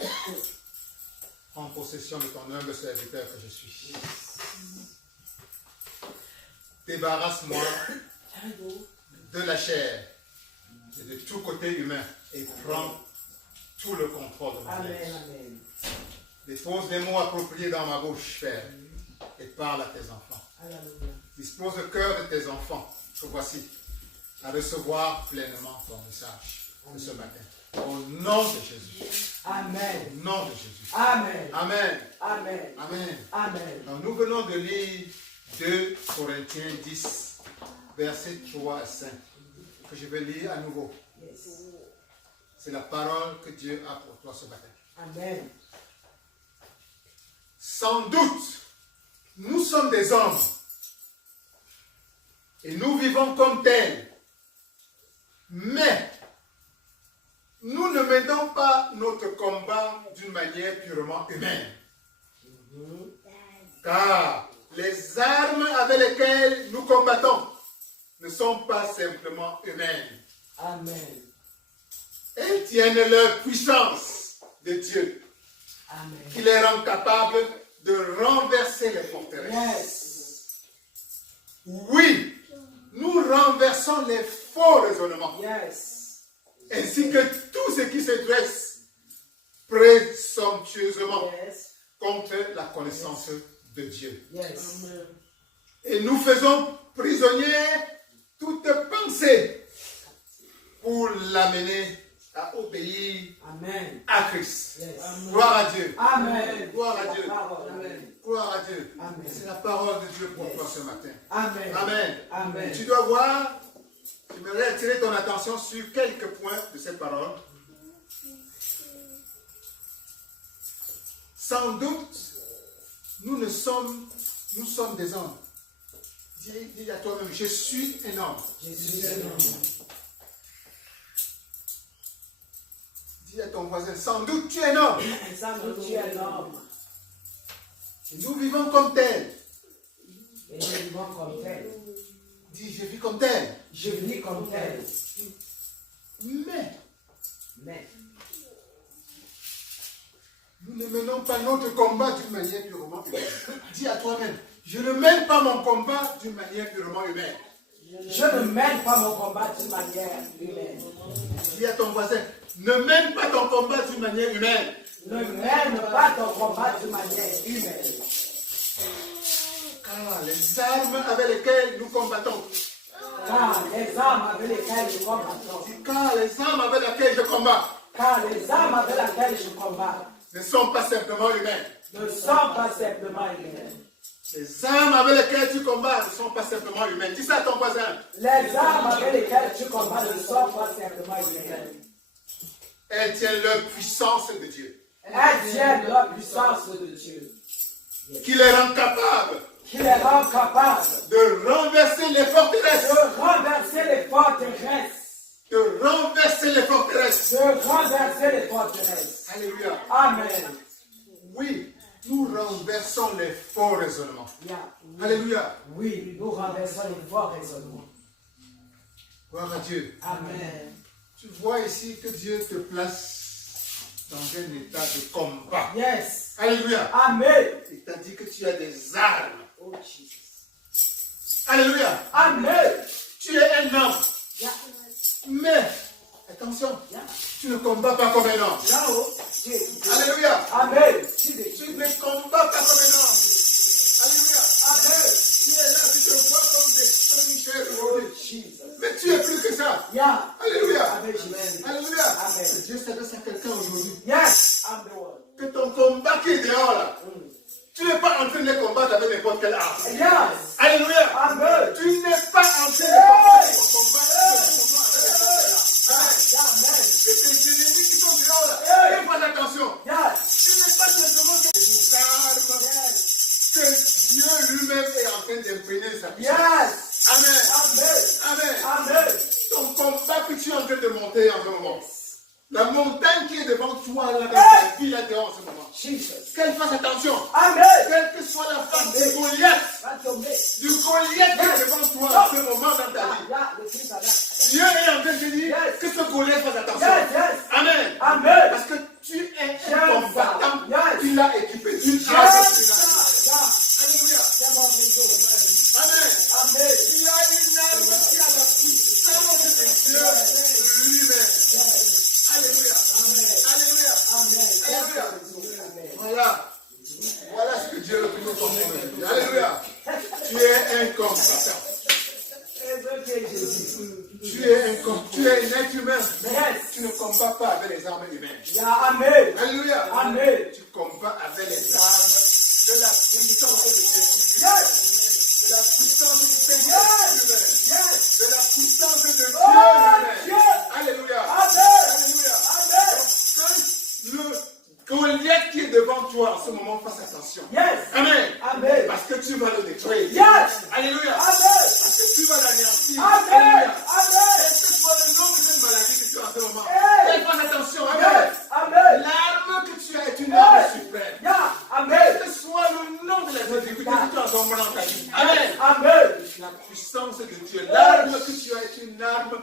prends possession de ton humble serviteur que je suis. Débarrasse-moi de la chair et de tout côté humain et prends tout le contrôle de mon être. Amen. Dépose des mots appropriés dans ma bouche, Père, et parle à tes enfants. Alléluia. Dispose le cœur de tes enfants, que voici, à recevoir pleinement ton message de ce matin. Au nom de Jésus. Amen. Au nom de Jésus. Amen. Amen. Amen. Amen. Amen. Donc, nous venons de lire 2 Corinthiens 10, versets 3 à 5, que je vais lire à nouveau. Yes. C'est la parole que Dieu a pour toi ce matin. Amen. Sans doute, nous sommes des hommes et nous vivons comme tels. Mais nous ne menons pas notre combat d'une manière purement humaine. Car les armes avec lesquelles nous combattons ne sont pas simplement humaines. Amen. Elles tiennent leur puissance de Dieu, Amen. qui les rend capables de renverser les forteresses. Yes. Oui, nous renversons les faux raisonnements, Yes. ainsi que tout ce qui se dresse présomptueusement Yes. contre la connaissance de Dieu. Yes. Et nous faisons prisonniers toute pensée pour l'amener à obéir Amen. à Christ. Yes. Gloire à Dieu. Amen. Gloire à Dieu. Amen. Gloire à Dieu. Amen. C'est la parole de Dieu pour toi ce matin. Amen. Amen. Amen. Tu dois voir, j'aimerais attirer ton attention sur quelques points de cette parole. Sans doute, nous sommes des hommes. Dis à toi-même, je suis un homme. Je suis un homme. Dis à ton voisin, sans doute tu es un homme. Sans doute tu es un homme. Et nous vivons comme tel. Et nous vivons comme tel. Dis, je vis comme tel. Je vis comme tel. Mais, nous ne menons pas notre combat d'une manière purement humaine. Dis à toi-même, je ne mène pas mon combat d'une manière purement humaine. Je ne mène pas mon combat d'une manière humaine. Dis à ton voisin, ne mène pas ton combat d'une manière humaine. Ne mène pas ton combat d'une manière humaine. Car les armes avec lesquelles nous combattons. Car les armes avec lesquelles je combattons. Car les armes avec lesquelles je combats. Car les armes avec lesquelles je combats Ne sont pas simplement humaines. ne sont pas simplement humaines. Les armes avec lesquelles tu combats ne sont pas simplement humaines. Dis ça à ton voisin. Les armes avec lesquelles tu combats ne sont pas simplement humaines. Elles tiennent leur puissance de Dieu. Elles tiennent la puissance de Dieu. Qui les rend capables Qui les rend capables de renverser les forteresses. de renverser les forteresses. De renverser les forteresses. De renverser les forteresses. Alléluia. Amen. Oui, nous renversons les faux raisonnements. Yeah. Alléluia. Oui, nous renversons les forts raisonnements. Gloire à Dieu. Amen. Tu vois ici que Dieu te place dans un état de combat. Yes. Alléluia. Amen. Il t'a dit que tu as des armes. Oh Jesus. Alléluia. Amen. Tu es un homme. Yeah. Mais, attention, Yeah. tu ne combats pas comme un homme. No. Alléluia. Amen. Tu ne combats pas comme un homme. Alléluia. Amen. Tu es là, tu te vois comme des strangers Oh aujourd'hui. Jesus. Mais tu es plus que ça. Yeah. Alléluia. Amen. Jesus. Alléluia. Amen. Dieu s'adresse à quelqu'un aujourd'hui. Yes. I'm the one. Que ton combat qui est dehors là, tu n'es pas en train de combattre avec n'importe quelle arme. Yes. Alléluia. Amen. Tu n'es pas en train de combattre ton combat avec n'importe quelle arme. Amen. C'est tes ennemis qui sont dehors là. Fais pas attention. Yes. Tu n'es pas simplement que des armes que Dieu lui-même est en train d'imprégner sa puissance. Yes. Amen. Amen. Amen. Amen. Ton combat que tu es en train de monter en ce moment. La montagne qui est devant toi là, dans ta vie là dehors en ce moment. Jesus. Qu'elle fasse attention. Amen. Quelle que soit la face de Goliath, du Goliath qui est devant toi en ce moment dans ta vie. Yeah, the things are that. Dieu est en train de te dire Yes. que ce Goliath fasse attention. Yes, yes. Amen. Amen. Parce que tu es un Yes, combattant yes. qui l'a équipé d'une arme Yes. supérieure. Yeah. Alléluia. Come on, let's go. Amen. Amen. Il a une arme qui a la puissance de Dieu lui-même. Alléluia. Alléluia. Alléluia. Voilà. Voilà ce que Dieu veut que nous comprenions aujourd'hui. Alléluia. Tu es un combattant. It's okay, Jesus. Tu es un être humain. Yes. Tu ne combats pas avec les armes humaines. Yeah, amen. Alléluia. Amen. Tu combats avec les armes de la puissance de Jésus. Yes. De la puissance du Seigneur lui-même. Yes. De la puissance de Dieu Oh, lui-même. Dieu. Alléluia. Amen. Alléluia. Amen. Que le Goliath qui est devant toi en ce moment, fasse attention. Yes. Amen. Amen. Parce que tu vas le détruire. Yes. Alléluia. Amen. Parce que tu vas l'anéantir. Amen. Alléluia. Amen. Quel que soit le nom de cette maladie que tu as en ce moment. Hey. Fais pas attention. Amen. Yes. Amen. L'arme que tu as est une arme suprême. Yeah. Quel Amen. que soit le nom de la difficulté que tu as en ce moment dans ta vie. Amen. Amen. La puissance de Dieu. L'arme que tu as est une arme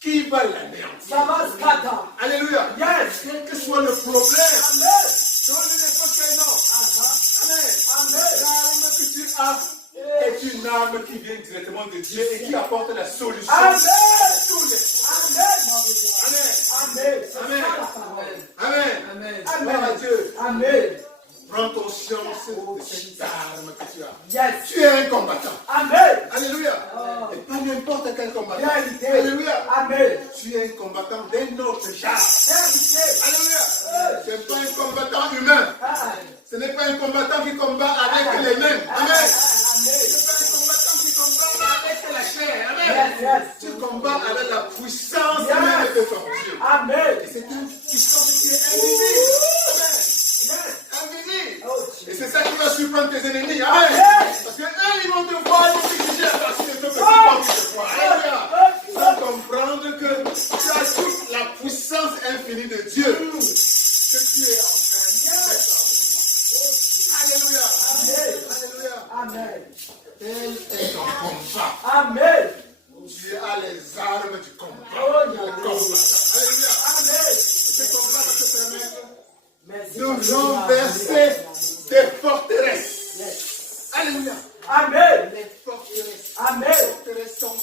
qui va l'anéantir. Samaskata. Alléluia. Yes. Quel que soit le problème. Amen. Donne-lui n'importe quel nom. Amen. Amen. L'arme que tu as est une arme qui vient directement de Dieu et qui apporte la solution Amen. à tous les Amen. Amen. Amen. Amen. Amen. Gloire à Dieu. Amen. Prends conscience de cette arme que tu as. Yes. Tu es un combattant. Amen. Alléluia. Oh. Et pas n'importe quel combattant. Vérité. Alléluia. Amen. Tu es un combattant d'un autre genre. Vérité. Alléluia. Ce n'est pas un combattant humain. Ce n'est pas un combattant qui combat avec les mains. Amen. Ce n'est pas un combattant qui combat avec la chair. Amen. Tu combats avec la puissance même de ton Dieu. Amen. Et c'est une puissance qui est invisible. Amen. Invisible. Et c'est ça qui va surprendre tes ennemis. Amen. Parce qu'eux, ils vont te voir, ils vont te juger à partir de toi, que c'est comme ils te voient. Alléluia. Sans comprendre que tu as toute la puissance infinie de Dieu que tu es en train de mettre en mouvement. Alléluia. Alléluia. Amen. Tel est ton combat. Amen. Tu as les armes du combat. Le combat. Alléluia. Amen. Ce combat va te permettre Merci. de renverser des forteresses. Alléluia. Amen. Les forteresses. Amen. Les forteresses sont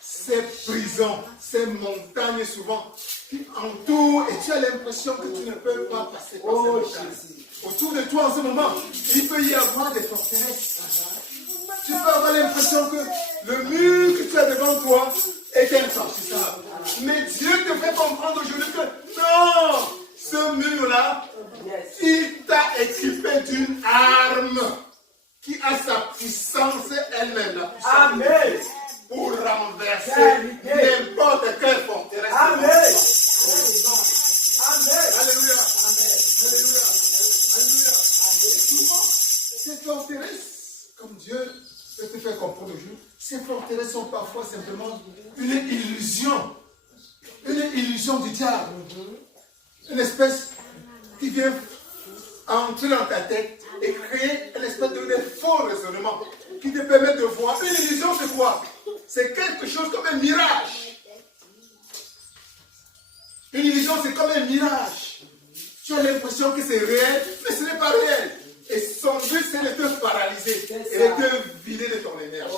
ces prisons, ces montagnes souvent qui entourent et tu as l'impression que tu ne peux pas passer par ces montagnes. Autour de toi en ce moment, il peut y avoir des forteresses. Tu peux avoir l'impression que le mur que tu as devant toi est infranchissable. Mais Dieu te fait comprendre aujourd'hui que non, ce mur-là, il t'a équipé d'une arme qui a sa puissance elle-même. La puissance Amen. pour renverser n'importe quelle forteresse. Amen. Amen. Alléluia. Alléluia. Alléluia. Souvent, ces forteresses, comme Dieu peut te faire comprendre aujourd'hui, ces forteresses sont parfois simplement une illusion. Une illusion du diable. Une espèce qui vient entrer dans ta tête et créer une espèce de faux raisonnement qui te permet de voir. Une illusion, c'est quoi? C'est quelque chose comme un mirage. Une illusion, c'est comme un mirage. Tu as l'impression que c'est réel, mais ce n'est pas réel. Et son but, c'est de te paralyser et de te vider de ton énergie.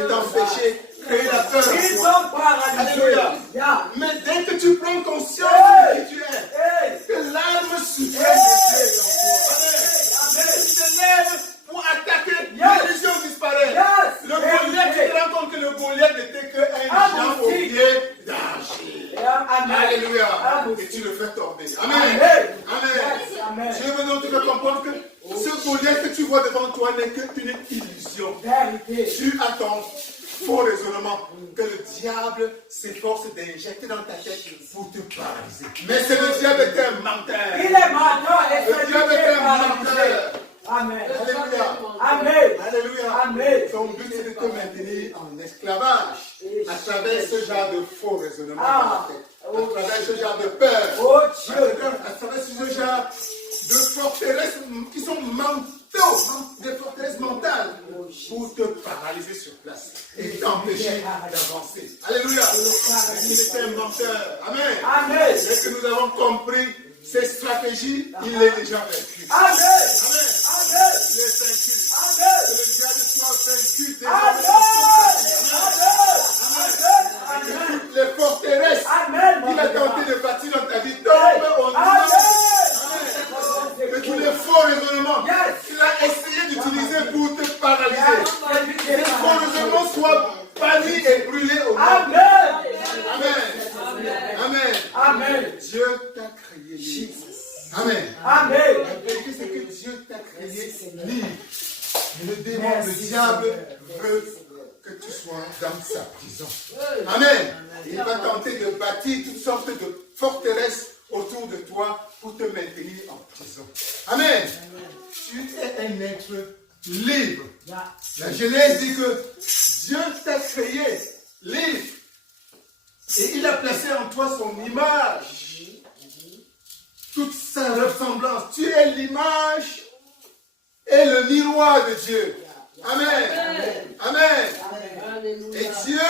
De t'empêcher de créer la peur. Ils sont paralysés. Alléluia. Yeah. Mais dès que tu prends conscience de qui tu es, que l'arme suprême de Dieu est en toi. Amen. Tu te lèves pour attaquer, l'illusion disparaît. Yes. Le Goliath, tu te rends compte que le Goliath n'était qu'un géant au pied d'argile. Amen. Alléluia. Amen. Et tu le fais tomber. Amen. Amen. Amen. Yes. Amen. Je veux donc te faire comprendre que ce Goliath que tu vois devant toi n'est qu'une illusion. Vérité. Tu as ton faux raisonnement que le diable s'efforce d'injecter dans ta tête pour te paralyser. Mais c'est le diable qui est un menteur. Il est menteur et Le diable est un paralysé. menteur. Amen. Alléluia. Amen. Alléluia. Amen. Son but c'est de te maintenir en esclavage à travers ce genre de faux raisonnement dans ta tête. À travers ce genre de peur. Oh Dieu. À travers ce genre de forteresses qui sont mentaux, des forteresses mentales pour te paralyser sur place et t'empêcher d'avancer. Alléluia. Il est un menteur. Amen. Amen. Dès que nous avons compris ces stratégies, il est déjà vaincu. Amen. Amen. Amen. Il est vaincu. Amen. Que le diable soit vaincu Amen. Amen. Que toutes les forteresses Amen. qu'il a tenté de bâtir dans ta vie tombent au nom. Amen. Que tous les faux raisonnements qu'il a essayé d'utiliser pour te paralyser, ces faux raisonnements soient bannis et brûlés au nom. Amen. Amen. Amen. Amen. Dieu t'a créé libre. Amen. Amen. La vérité, c'est que Dieu t'a créé libre. Et le démon, le diable, veut que tu sois dans sa prison. Amen. Il va tenter de bâtir toutes sortes de forteresses autour de toi pour te maintenir en prison. Amen. Tu es un être libre. La Genèse dit que Dieu t'a créé libre. Et il a placé en toi son image. Toute sa ressemblance. Tu es l'image et le miroir de Dieu. Amen. Amen. Et Dieu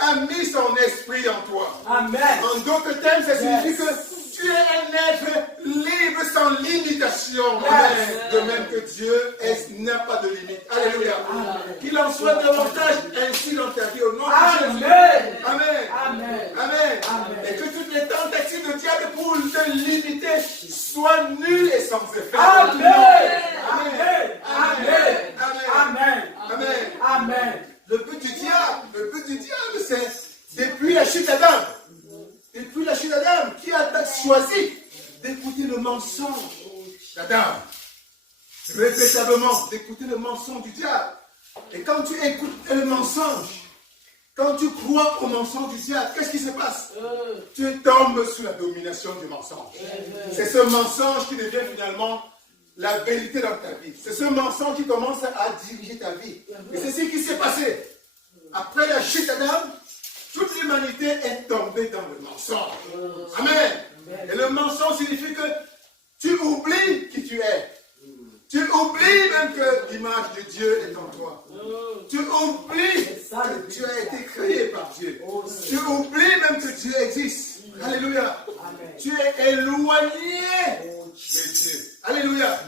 a mis son esprit en toi. Amen. En d'autres termes, ça signifie que tu es un être libre sans limitation. Amen. De même que Dieu n'a pas de limite. Alléluia. Qu'il en soit davantage ainsi dans ta vie au nom de Jésus. Amen. Amen. Amen. Amen. Amen. Et que toutes les tentatives de diable pour te limiter soient nulles et sans effet. Amen. Amen. Amen. Amen. Amen. Amen. Amen. Le but du diable, d'écouter le mensonge d'Adam. Répétablement, d'écouter le mensonge du diable. Et quand tu écoutes le mensonge, quand tu crois au mensonge du diable, qu'est-ce qui se passe? Tu tombes sous la domination du mensonge. C'est ce mensonge qui devient finalement la vérité dans ta vie. C'est ce mensonge qui commence à diriger ta vie. Et c'est ce qui s'est passé. Après la chute d'Adam, toute l'humanité est tombée dans le mensonge. Amen. Et le mensonge signifie que tu oublies qui tu es. Tu oublies même que l'image de Dieu est en toi. Tu oublies que tu as été créé par Dieu. Tu oublies même que Dieu existe. Alléluia. Tu es éloigné de Dieu. Alléluia.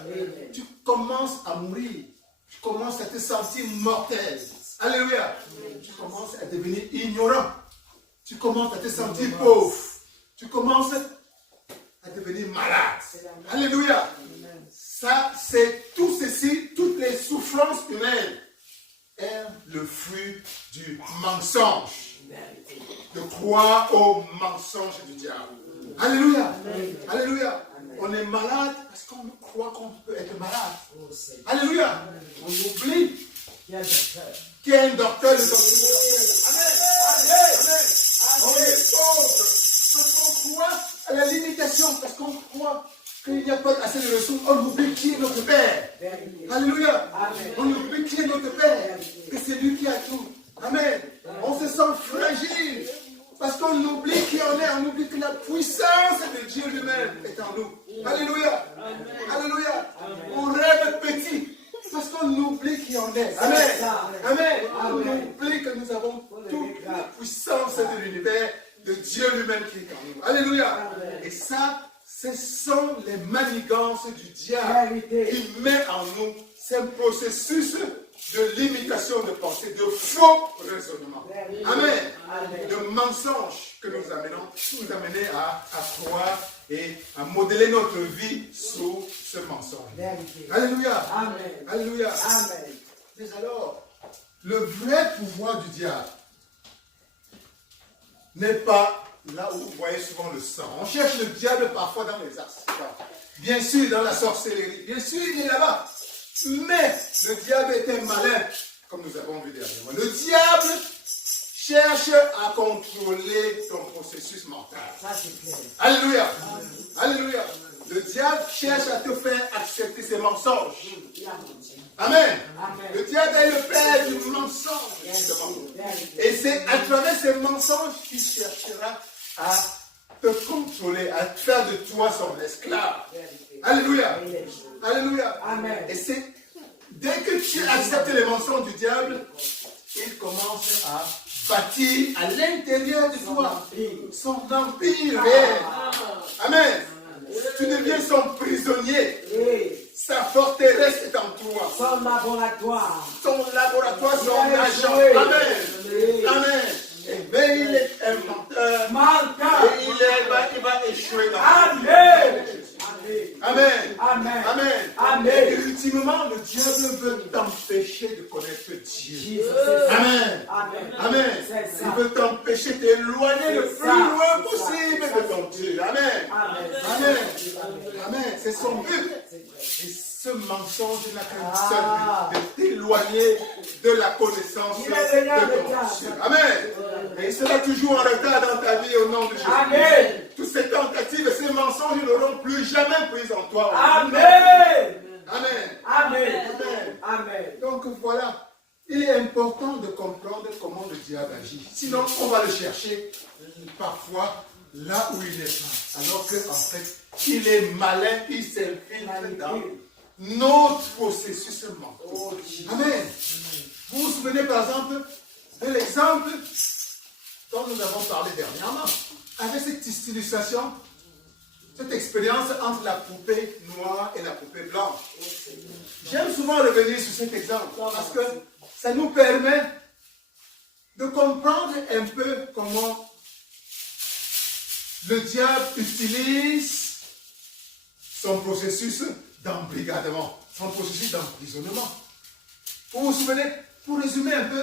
Tu commences à mourir. Tu commences à te sentir mortel. Alléluia. Tu commences à devenir ignorant. Tu commences à te sentir pauvre. Tu commences à devenir malade. Alléluia. Ça, c'est tout ceci, toutes les souffrances humaines est le fruit du mensonge. De croire au mensonge du diable. Alléluia. Alléluia. On est malade parce qu'on croit qu'on peut être malade. Alléluia. On oublie qu'il y a un docteur, le docteur. Amen. Amen. On est pauvre parce qu'on croit à la limitation, parce qu'on croit qu'il n'y a pas assez de ressources. On oublie qui est notre Père. Alléluia. On oublie qui est notre Père. Que c'est lui qui a tout. Amen. On se sent fragile. Parce qu'on oublie qui on est. On oublie que la puissance de Dieu lui-même est en nous. Alléluia. Alléluia. On rêve petit. Parce qu'on oublie qui on est. Amen. Amen. On oublie que nous avons toute la puissance de l'univers, de Dieu lui-même qui est en nous. Alléluia. Et ça, ce sont les manigances du diable qui met en nous ce processus de limitation de pensée, de faux raisonnement. Amen. De mensonges que nous amener à croire et à modeler notre vie sous ce mensonge. Alléluia. Amen. Alléluia. Amen. Mais alors, le vrai pouvoir du diable n'est pas là où vous voyez souvent le sang. On cherche le diable parfois dans les accidents. Bien sûr, dans la sorcellerie. Bien sûr, il est là-bas. Mais le diable est un malin, comme nous avons vu dernièrement. Le diable cherche à contrôler ton processus mental. Ça, c'est clair. Alléluia. Alléluia. Le diable cherche à te faire accepter ses mensonges. Amen. Le diable est le père du mensonge, justement. Et c'est à travers ces mensonges qu'il cherchera à te contrôler, à faire de toi son esclave. Alléluia. Alléluia. Amen. Et c'est dès que tu acceptes les mensonges du diable, il commence à bâtir à l'intérieur de toi son empire réel. Amen. Tu deviens son prisonnier. Sa forteresse est en toi. Son laboratoire. Son laboratoire, son agent. Amen. Amen. Mais il est un menteur. Et il va échouer dans la vie. Amen. Amen. Amen. Amen. Et ultimement, le diable veut t'empêcher de connaître Dieu. Amen. Amen. Amen. Il veut t'empêcher d'éloigner le plus loin possible de ton Dieu. Amen. Amen. Amen. C'est son but. Et ce mensonge n'a qu'un seul but, de t'éloigner de la connaissance de ton Dieu. Amen. Et il sera toujours en retard dans ta vie au nom de Jésus. Amen. Toutes ces tentatives et ces mensonges n'auront plus jamais pris en toi. Amen. Amen. Amen. Amen. Amen. Donc voilà, il est important de comprendre comment le diable agit. Sinon, on va le chercher parfois là où il n'est pas. Alors qu'en fait, il est malin, il s'infiltre dans notre processus mental. Amen. Vous vous souvenez par exemple de l'exemple dont nous avons parlé dernièrement, avec cette illustration, cette expérience entre la poupée noire et la poupée blanche. J'aime souvent revenir sur cet exemple parce que ça nous permet de comprendre un peu comment le diable utilise son processus d'embrigadement, son processus d'emprisonnement. Vous vous souvenez, pour résumer un peu,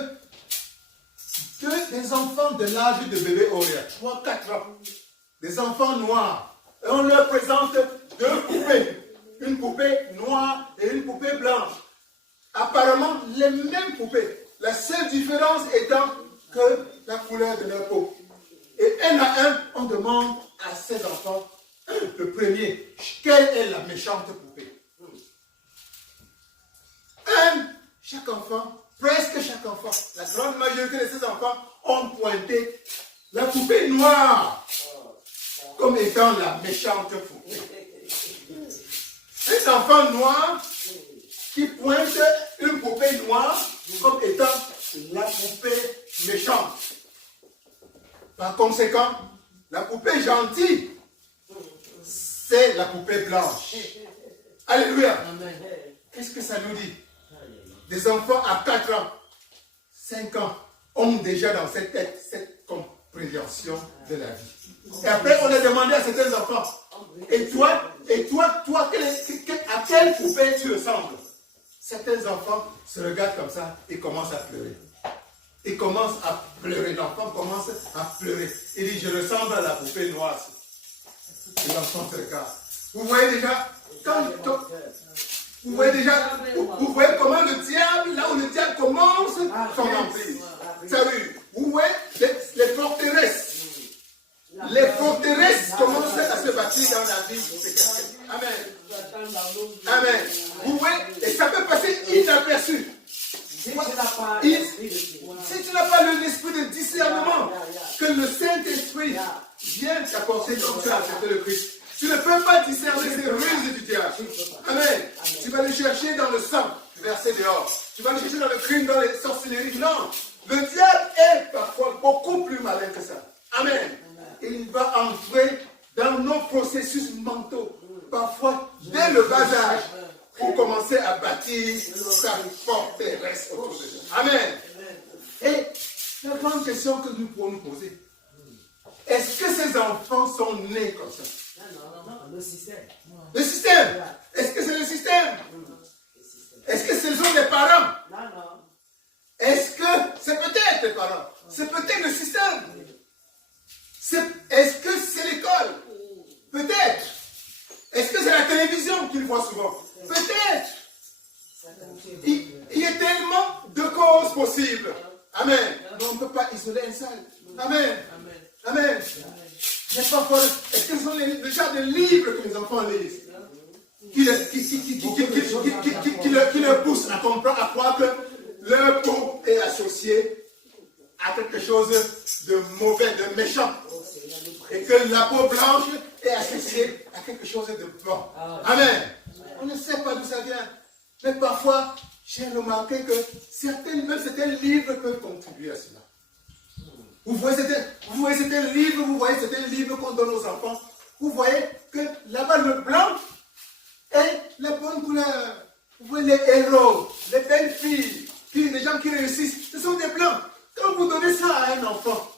des enfants de l'âge de bébé Auréa, 3-4 ans, des enfants noirs, et on leur présente premier. Quelle est la méchante poupée? Chaque enfant, presque chaque enfant, la grande majorité de ces enfants ont pointé la poupée noire comme étant la méchante poupée. Un enfant noir qui pointe une poupée noire comme étant la poupée méchante. Par conséquent, la poupée gentille, c'est la poupée blanche. Alléluia. Qu'est-ce que ça nous dit? Des enfants à 4 ans, 5 ans ont déjà dans cette tête cette compréhension de la vie. Et après, on a demandé à certains enfants, et toi, à quelle poupée tu ressembles? Certains enfants se regardent comme ça et commencent à pleurer. Ils commencent à pleurer. L'enfant commence à pleurer. Il dit, je ressemble à la poupée noire. Et l'enfant se regarde. Vous voyez déjà, vous voyez comment le diable, là où le diable commence son emprise. Vous voyez les forteresses. Les forteresses commencent à se bâtir dans la vie de quelqu'un. Amen. Amen. Vous voyez, et ça peut passer inaperçu. Si tu n'as pas l'esprit de discernement, que le Saint-Esprit vient t'apporter comme ça à accepter le Christ, tu ne peux pas discerner ces ruses du diable. Amen. Tu vas les chercher dans le sang, versé dehors. Tu vas les chercher dans le crime, dans les sorcelleries. Non. Le diable est parfois beaucoup plus malin que ça. Amen. Il va entrer dans nos processus mentaux, parfois dès le bas âge, pour commencer à bâtir sa forteresse autour de nous. Amen. Et la grande question que nous pouvons nous poser, est-ce que ces enfants sont nés comme ça? Non, le système. Le système. Est-ce que c'est le système? Est-ce que ce sont les parents? Non. Est-ce que c'est peut-être les parents? C'est peut-être le système. Est-ce que c'est l'école? Peut-être. Est-ce que c'est la télévision qu'ils voient souvent? Peut-être. Il y a tellement de causes possibles. Amen. Mais on ne peut pas isoler un seul. Amen. Amen. Est-ce que ce sont le genre de livres que les enfants lisent qui le poussent à comprendre, à croire que leur peau est associée à quelque chose de mauvais, de méchant. Et que la peau blanche est associée à quelque chose de bon. Amen. On ne sait pas d'où ça vient. Mais parfois, j'ai remarqué que même certains livres peuvent contribuer à cela. Vous voyez certains livres qu'on donne aux enfants. Vous voyez que là-bas, le blanc est la bonne couleur. Vous voyez les héros, les belles filles, les gens qui réussissent. Ce sont des blancs. Quand vous donnez ça à un enfant,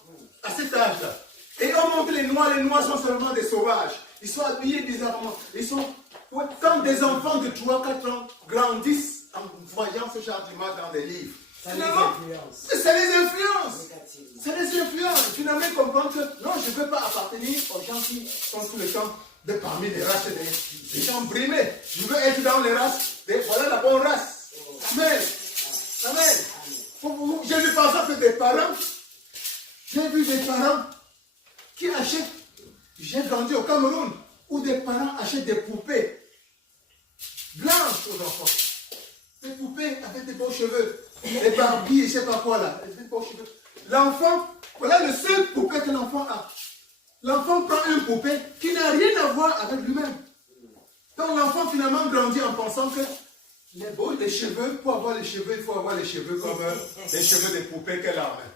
à cet âge-là, et on montre les noirs sont seulement des sauvages. Ils sont habillés bizarrement. Ils sont comme des enfants de 3-4 ans grandissent en voyant ce genre d'image dans des livres. Ça les influence. Finalement, ils comprennent que non, je ne veux pas appartenir aux gens qui sont tout le temps parmi les races des gens brimés. Je veux être dans les races. Voilà la bonne race. Amen. J'ai vu par exemple des parents. J'ai vu des parents qui achètent. J'ai grandi au Cameroun où des parents achètent des poupées blanches aux enfants. Des poupées avec des beaux cheveux. Des Barbies, je ne sais pas quoi là. Des beaux cheveux. L'enfant, voilà le seul poupée que l'enfant a. L'enfant prend une poupée qui n'a rien à voir avec lui-même. Donc l'enfant finalement grandit en pensant que les cheveux, pour avoir les cheveux, il faut avoir les cheveux comme les cheveux des poupées qu'elle a en main.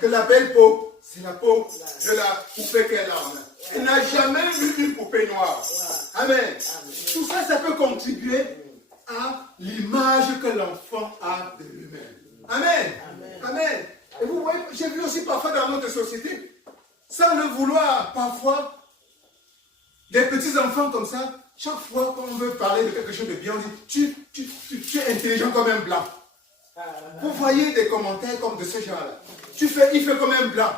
Que la belle peau, c'est la peau de la poupée qu'elle a en main. Elle n'a jamais vu une poupée noire. Amen. Tout ça, ça peut contribuer à l'image que l'enfant a de lui-même. Amen. Et vous voyez, j'ai vu aussi parfois dans notre société, sans le vouloir, parfois, des petits enfants comme ça, chaque fois qu'on veut parler de quelque chose de bien, on dit, tu es intelligent comme un blanc. Vous voyez des commentaires comme de ce genre-là. Il fait comme un blanc.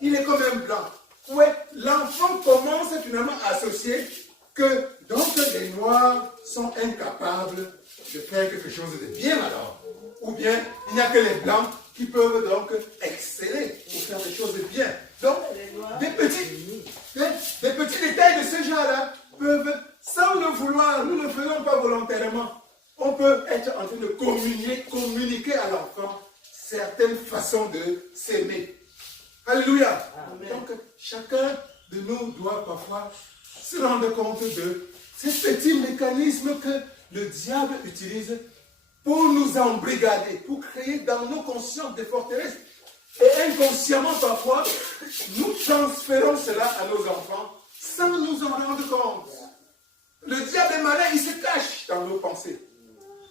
Il est comme un blanc. Ouais, l'enfant commence finalement à associer que donc les noirs sont incapables de faire quelque chose de bien alors. Ou bien il n'y a que les blancs qui peuvent donc exceller pour faire des choses de bien. Donc des petits détails de ce genre-là peuvent vouloir, nous ne le faisons pas volontairement. On peut être en train de communiquer à l'enfant certaines façons de s'aimer. Alléluia. Donc, chacun de nous doit parfois se rendre compte de ces petits mécanismes que le diable utilise pour nous embrigader, pour créer dans nos consciences des forteresses. Et inconsciemment, parfois, nous transférons cela à nos enfants sans nous en rendre compte. Le diable est malin, il se cache dans nos pensées.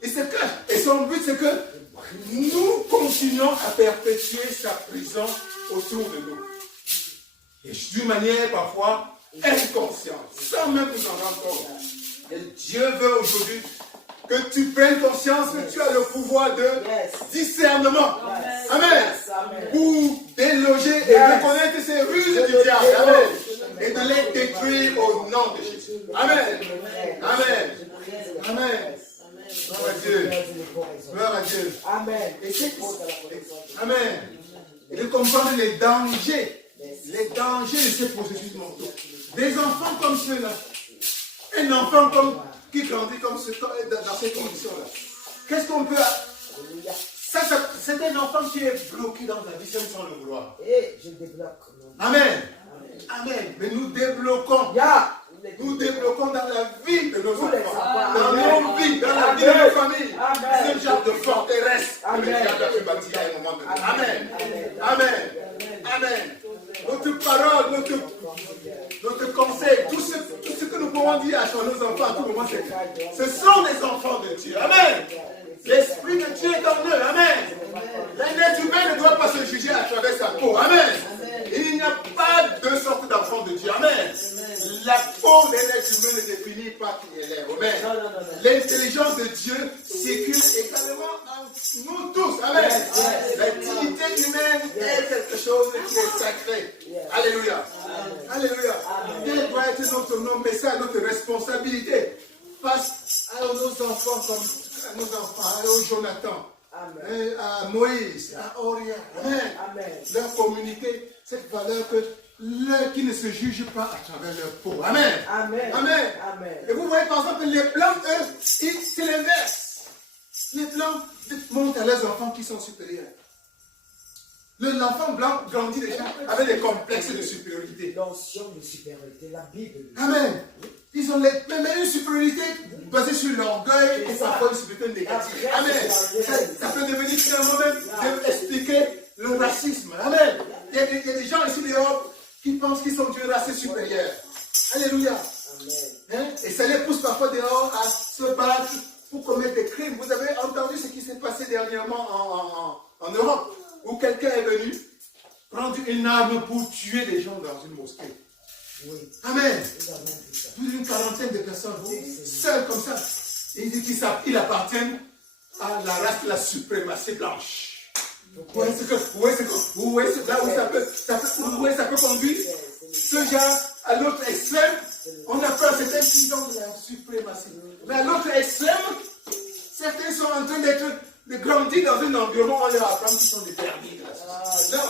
Il se cache. Et son but, c'est que nous continuons à perpétuer sa prison autour de nous. Et d'une manière parfois inconsciente, sans même nous en rendre compte. Et Dieu veut aujourd'hui que tu prennes conscience que tu as le pouvoir de discernement. Amen. Pour déloger et reconnaître ces ruses du diable. Amen. Et de les détruire au nom de Jésus. Amen. Amen. Amen. Gloire à Dieu. Gloire à Dieu. Amen. Amen. Et de comprendre les dangers de ces processus mentaux. Des enfants comme ceux-là. Un enfant qui grandit comme dans ces conditions-là. Qu'est-ce qu'on peut... C'est un enfant qui est bloqué dans la vie sans le vouloir. Je débloque. Amen. Amen. Mais nous débloquons. Nous débloquons dans la vie de nos enfants, dans nos vies, dans la vie de nos familles. Ce genre de forteresse que le diable a fait bâtir à un moment donné. Amen. Amen. Amen. Notre parole, notre conseil, tout ce que nous pouvons dire à nos enfants à tout moment, ce sont des enfants de Dieu. Amen. L'Esprit de Dieu est en eux. Amen. Un être humain ne doit pas se juger à travers sa peau. Amen. Il n'y a pas deux sortes d'enfants de Dieu. Amen. La peau d'un être humain ne définit pas qui elle est. Amen. L'intelligence de Dieu circule également en nous tous. Amen. La dignité humaine est quelque chose qui est sacré. Alléluia. Alléluia. Quel doit être notre message, notre responsabilité face à nos enfants, comme à nos enfants, à Jonathan, à Moïse, à Oria. Amen. Leur communiquer cette valeur qui ne se juge pas à travers leur peau. Amen. Amen. Amen. Et vous voyez par exemple les blancs, eux, c'est l'inverse. Les blancs montrent à leurs enfants qui sont supérieurs. L'enfant blanc grandit déjà avec des complexes de supériorité. L'onction de supériorité, la Bible. Amen. Ils ont même une supériorité basée sur l'orgueil et parfois une supériorité négative. Amen. Ça peut devenir finalement même expliquer le racisme. Amen. Il y a des gens ici dehors qui pensent qu'ils sont d'une race supérieure. Alléluia. Hein? Et ça les pousse parfois dehors à se battre pour commettre des crimes. Vous avez entendu ce qui s'est passé dernièrement en Europe, où quelqu'un est venu prendre une arme pour tuer des gens dans une mosquée. Oui. Amen. Plus d'une quarantaine de personnes, seuls comme ça. Il dit qu'il appartient à la race de la suprématie blanche. Où est-ce que ça peut conduire ce genre à l'autre extrême? On a peur, c'est un prison de la suprématie. Mais à l'autre extrême, certains sont en train de grandir dans un environnement où on leur apprend qu'ils sont des perdus. Non.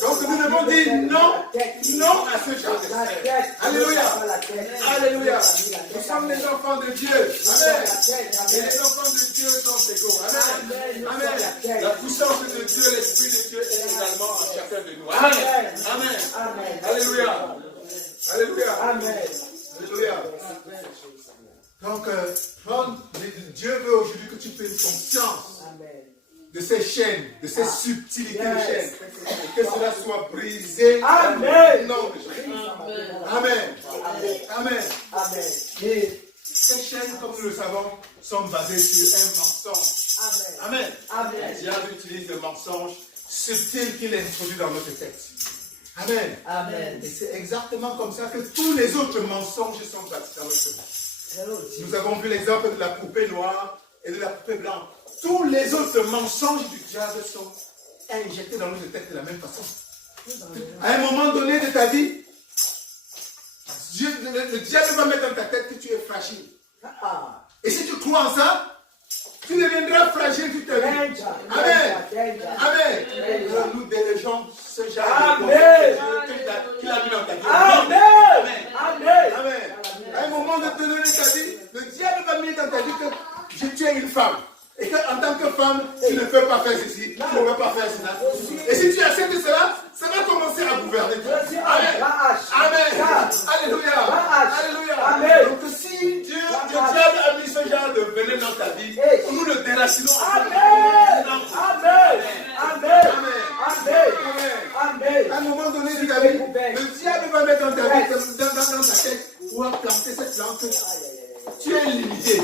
Donc nous devons dire non à ce genre d'extrême. Alléluia. Alléluia. Nous sommes les enfants de Dieu. Amen. Et les enfants de Dieu sont égaux. Amen. Amen. La puissance de Dieu, l'Esprit de Dieu est également en chacun de nous. Amen. Amen. Alléluia. Alléluia. Amen. Alléluia. Donc, Dieu veut aujourd'hui que tu prennes conscience de ces chaînes, de ces subtilités de chaînes, et que cela soit brisé. Amen. Amen. Amen. Amen. Et ces chaînes, comme nous le savons, sont basées sur un mensonge. Amen. Amen. Le diable utilise le mensonge subtil qu'il introduit dans notre texte. Amen. Amen. Et c'est exactement comme ça que tous les autres mensonges sont bâtis dans notre vie. Nous avons vu l'exemple de la poupée noire et de la poupée blanche. Tous les autres mensonges du diable sont injectés dans notre tête de la même façon. À un moment donné de ta vie, le diable va mettre dans ta tête que tu es fragile. Et si tu crois en ça, tu deviendras fragile toute ta vie. Amen. Amen. Nous délégeons ce genre de qu'il a mis dans ta vie. Amen. Amen. À un moment moment de te donner ta vie, le diable va mettre dans ta vie que tu es une femme. Et qu'en tant que femme, tu ne peux pas faire ceci, tu ne peux pas faire cela. Et si tu acceptes cela, ça va commencer à gouverner. Amen. Amen. Alléluia. Alléluia. Amen. Donc si Dieu, le diable a mis ce genre de venin dans ta vie, nous le déracinons. Amen. Amen. Amen. Amen. À un moment donné de ta vie, le diable va mettre dans ta vie, dans ta tête, pour planter cette plante. Tu es limité.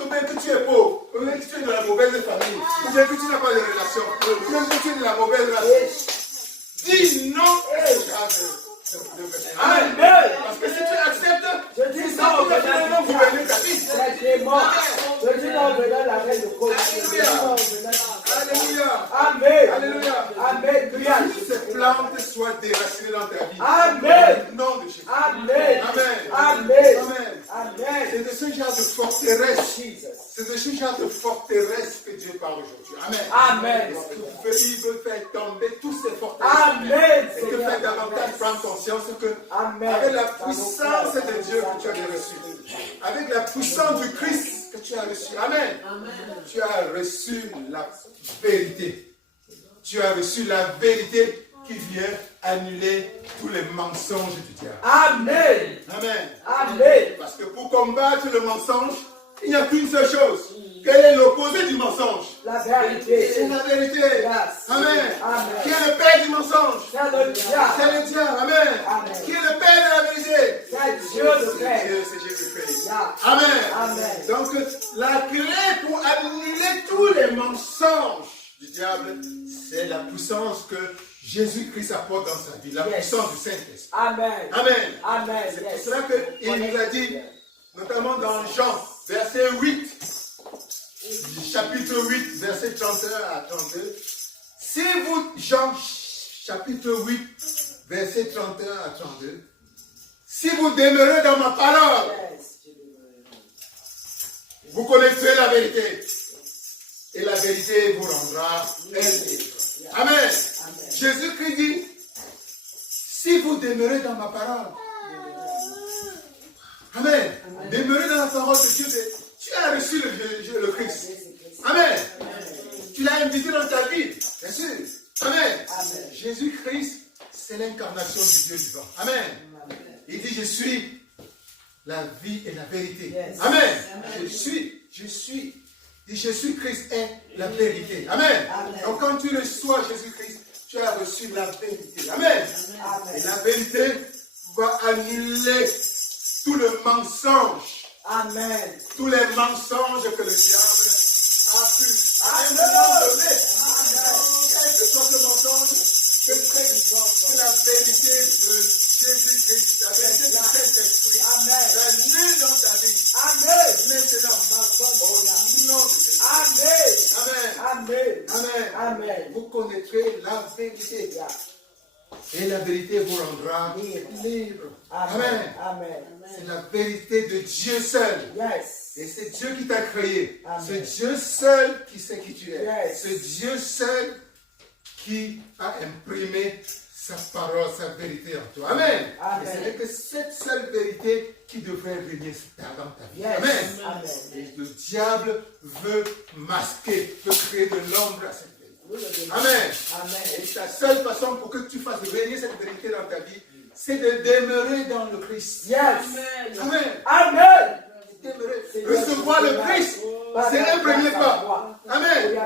Ou bien que tu es pauvre, ou bien que tu es de la mauvaise famille, ou bien que tu n'as pas de relation, ou bien que tu es de la mauvaise race. Dis non à ce genre de venin. Amen. Parce que si tu acceptes, tu sais que tu vas finalement gouverner ta vie. Alléluia. Amen. Alléluia. Amen. Que ces plantes soient déracinées dans ta vie. Amen. Au nom de Jésus. Amen. Amen. Amen. Amen. Amen. C'est de ce genre de forteresse. C'est de ce genre de forteresse que Dieu parle aujourd'hui. Amen. Amen. Il veut faire tomber toutes ces forteresses. Amen. Et que faire davantage prendre conscience que Amen. avec la puissance de Dieu que tu as reçu, avec la puissance du Christ que tu as reçu, Amen. Tu as reçu la vérité. Tu as reçu la vérité qui vient annuler tous les mensonges du diable. Amen. Amen. Amen. Parce que pour combattre le mensonge, il n'y a qu'une seule chose. Quel est l'opposé du mensonge? La vérité. C'est la vérité. Yes. Amen. Amen. Qui est le père du mensonge? C'est le diable. C'est le diable. Amen. Amen. Qui est le père de la vérité? C'est Dieu le C'est Père. Dieu, c'est Jésus-Christ. Yeah. Amen. Amen. Donc, la clé pour annuler tous les mensonges du diable, c'est la puissance que Jésus-Christ apporte dans sa vie, la puissance du Saint-Esprit. Amen. Amen. Amen. C'est Yes. pour cela qu'il nous a dit, notamment dans Jean, verset 8, chapitre 8, verset 31 à 32. Si vous, Jean, chapitre 8, verset 31 à 32, si vous demeurez dans ma parole, vous connaîtrez la vérité. Et la vérité vous rendra libre. Amen. Jésus-Christ dit, si vous demeurez dans ma parole, Amen. Demeurez dans la parole de Dieu. Tu as reçu le Christ. Amen. Tu l'as invité dans ta vie. Bien sûr. Amen. Jésus-Christ, c'est l'incarnation du Dieu vivant. Amen. Il dit, je suis la vie et la vérité. Amen. Je suis. Et Jésus-Christ est la vérité. Amen. Donc quand tu reçois Jésus-Christ, tu as reçu la vérité. Amen. Et la vérité va annuler tout le mensonge. Amen. Tous les mensonges que le diable a pu à un moment donné. Quel que soit le mensonge, que la vérité de Jésus-Christ, la vérité du Saint-Esprit, l'annule dans ta vie. Amen. Maintenant, au nom de Jésus. Amen. Amen. Amen. Amen. Amen. Vous connaîtrez la vérité. Et la vérité vous rendra libre. Amen. Amen. C'est la vérité de Dieu seul. Yes. Et c'est Dieu qui t'a créé. Amen. C'est Dieu seul qui sait qui tu es. Yes. C'est Dieu seul qui a imprimé sa parole, sa vérité en toi. Amen. Amen. Et ce n'est que cette seule vérité qui devrait régner dans ta vie. Yes. Amen. Amen. Et le diable veut masquer, veut créer de l'ombre à cette vérité. Amen. Amen. Et la seule façon pour que tu fasses régner cette vérité dans ta vie, c'est de demeurer dans le Christ. Yes. Amen. Amen. Recevoir le Christ, c'est un premier pas. Amen.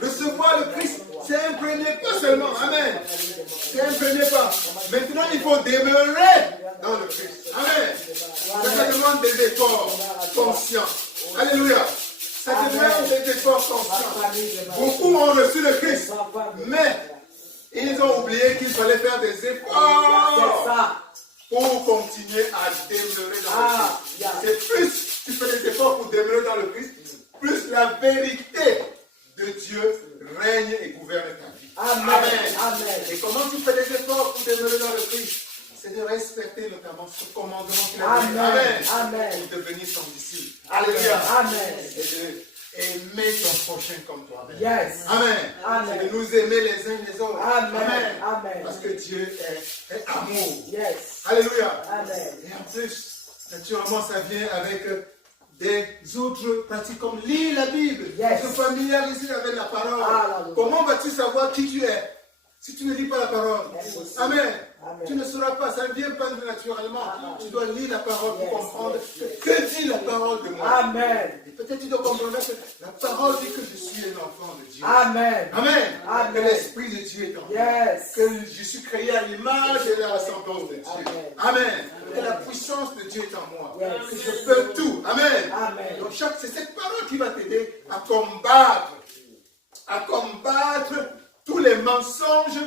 Recevoir le Christ, c'est un premier pas seulement. Amen. C'est un premier pas. Maintenant, il faut demeurer dans le Christ. Amen. Ça demande des efforts conscients. Alléluia. Ça demande des efforts conscients. Beaucoup ont reçu le Christ, mais ils ont oublié qu'il fallait faire des efforts pour continuer à demeurer dans le Christ. C'est plus tu fais des efforts pour demeurer dans le Christ, plus la vérité de Dieu règne et gouverne ta vie. Amen. Et comment tu fais des efforts pour demeurer dans le Christ? C'est de respecter notamment ce commandement qu'il a donné. Amen. Pour devenir son disciple. Alléluia. Et de aimer ton prochain comme toi-même. Yes. Amen. C'est de nous aimer les uns les autres. Amen. Parce que Dieu est amour. Yes. Alléluia. Amen. Et en plus, naturellement, ça vient avec des autres pratiques comme lire la Bible, Yes. se familiariser avec la parole. Hallelujah. Comment vas-tu savoir qui tu es si tu ne lis pas la parole? Yes. Amen. Amen. Tu ne sauras pas, ça ne vient pas naturellement. Amen. Tu dois lire la parole pour Yes, comprendre yes, que dit la parole de moi. Amen. Et peut-être tu dois comprendre que la parole dit que je suis un enfant de Dieu. Amen. Amen. Amen. Que l'Esprit de Dieu est en moi. Yes. Que je suis créé à l'image et à la ressemblance de Dieu. Amen. Amen. Que la puissance de Dieu est en moi. Yes. Que je peux tout. Amen. Amen. Donc c'est cette parole qui va t'aider à combattre tous les mensonges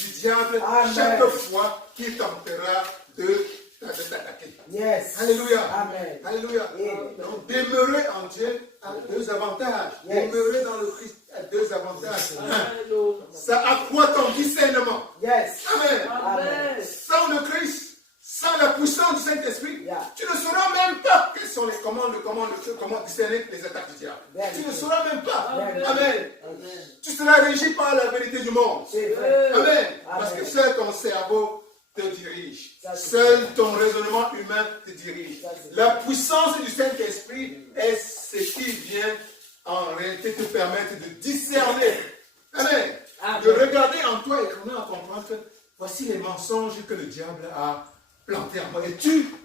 du diable Amen. chaque fois qu'il tentera de t'attaquer. Yes. Alléluia. Amen. Alléluia. Amen. Donc, demeurer en Dieu a deux avantages. Yes. Demeurer dans le Christ a deux avantages. Un, ça accroît ton discernement. Yes. Amen. Amen. Sans le Christ, sans la puissance du Saint-Esprit, Yeah. tu ne sauras même pas quelles sont les comment discerner les attaques du diable. Very Tu ne good. sauras même pas. Amen. Amen. Tu seras régi par la vérité du monde. C'est vrai. Amen. Parce Amen. que seul ton cerveau te dirige. Ça, c'est Seul ton raisonnement humain te dirige. Ça, c'est La puissance du Saint-Esprit est ce qui vient en réalité te permettre de discerner. Amen. Amen. De regarder en toi et comment comprendre que voici les mensonges que le diable a plantés en moi. Et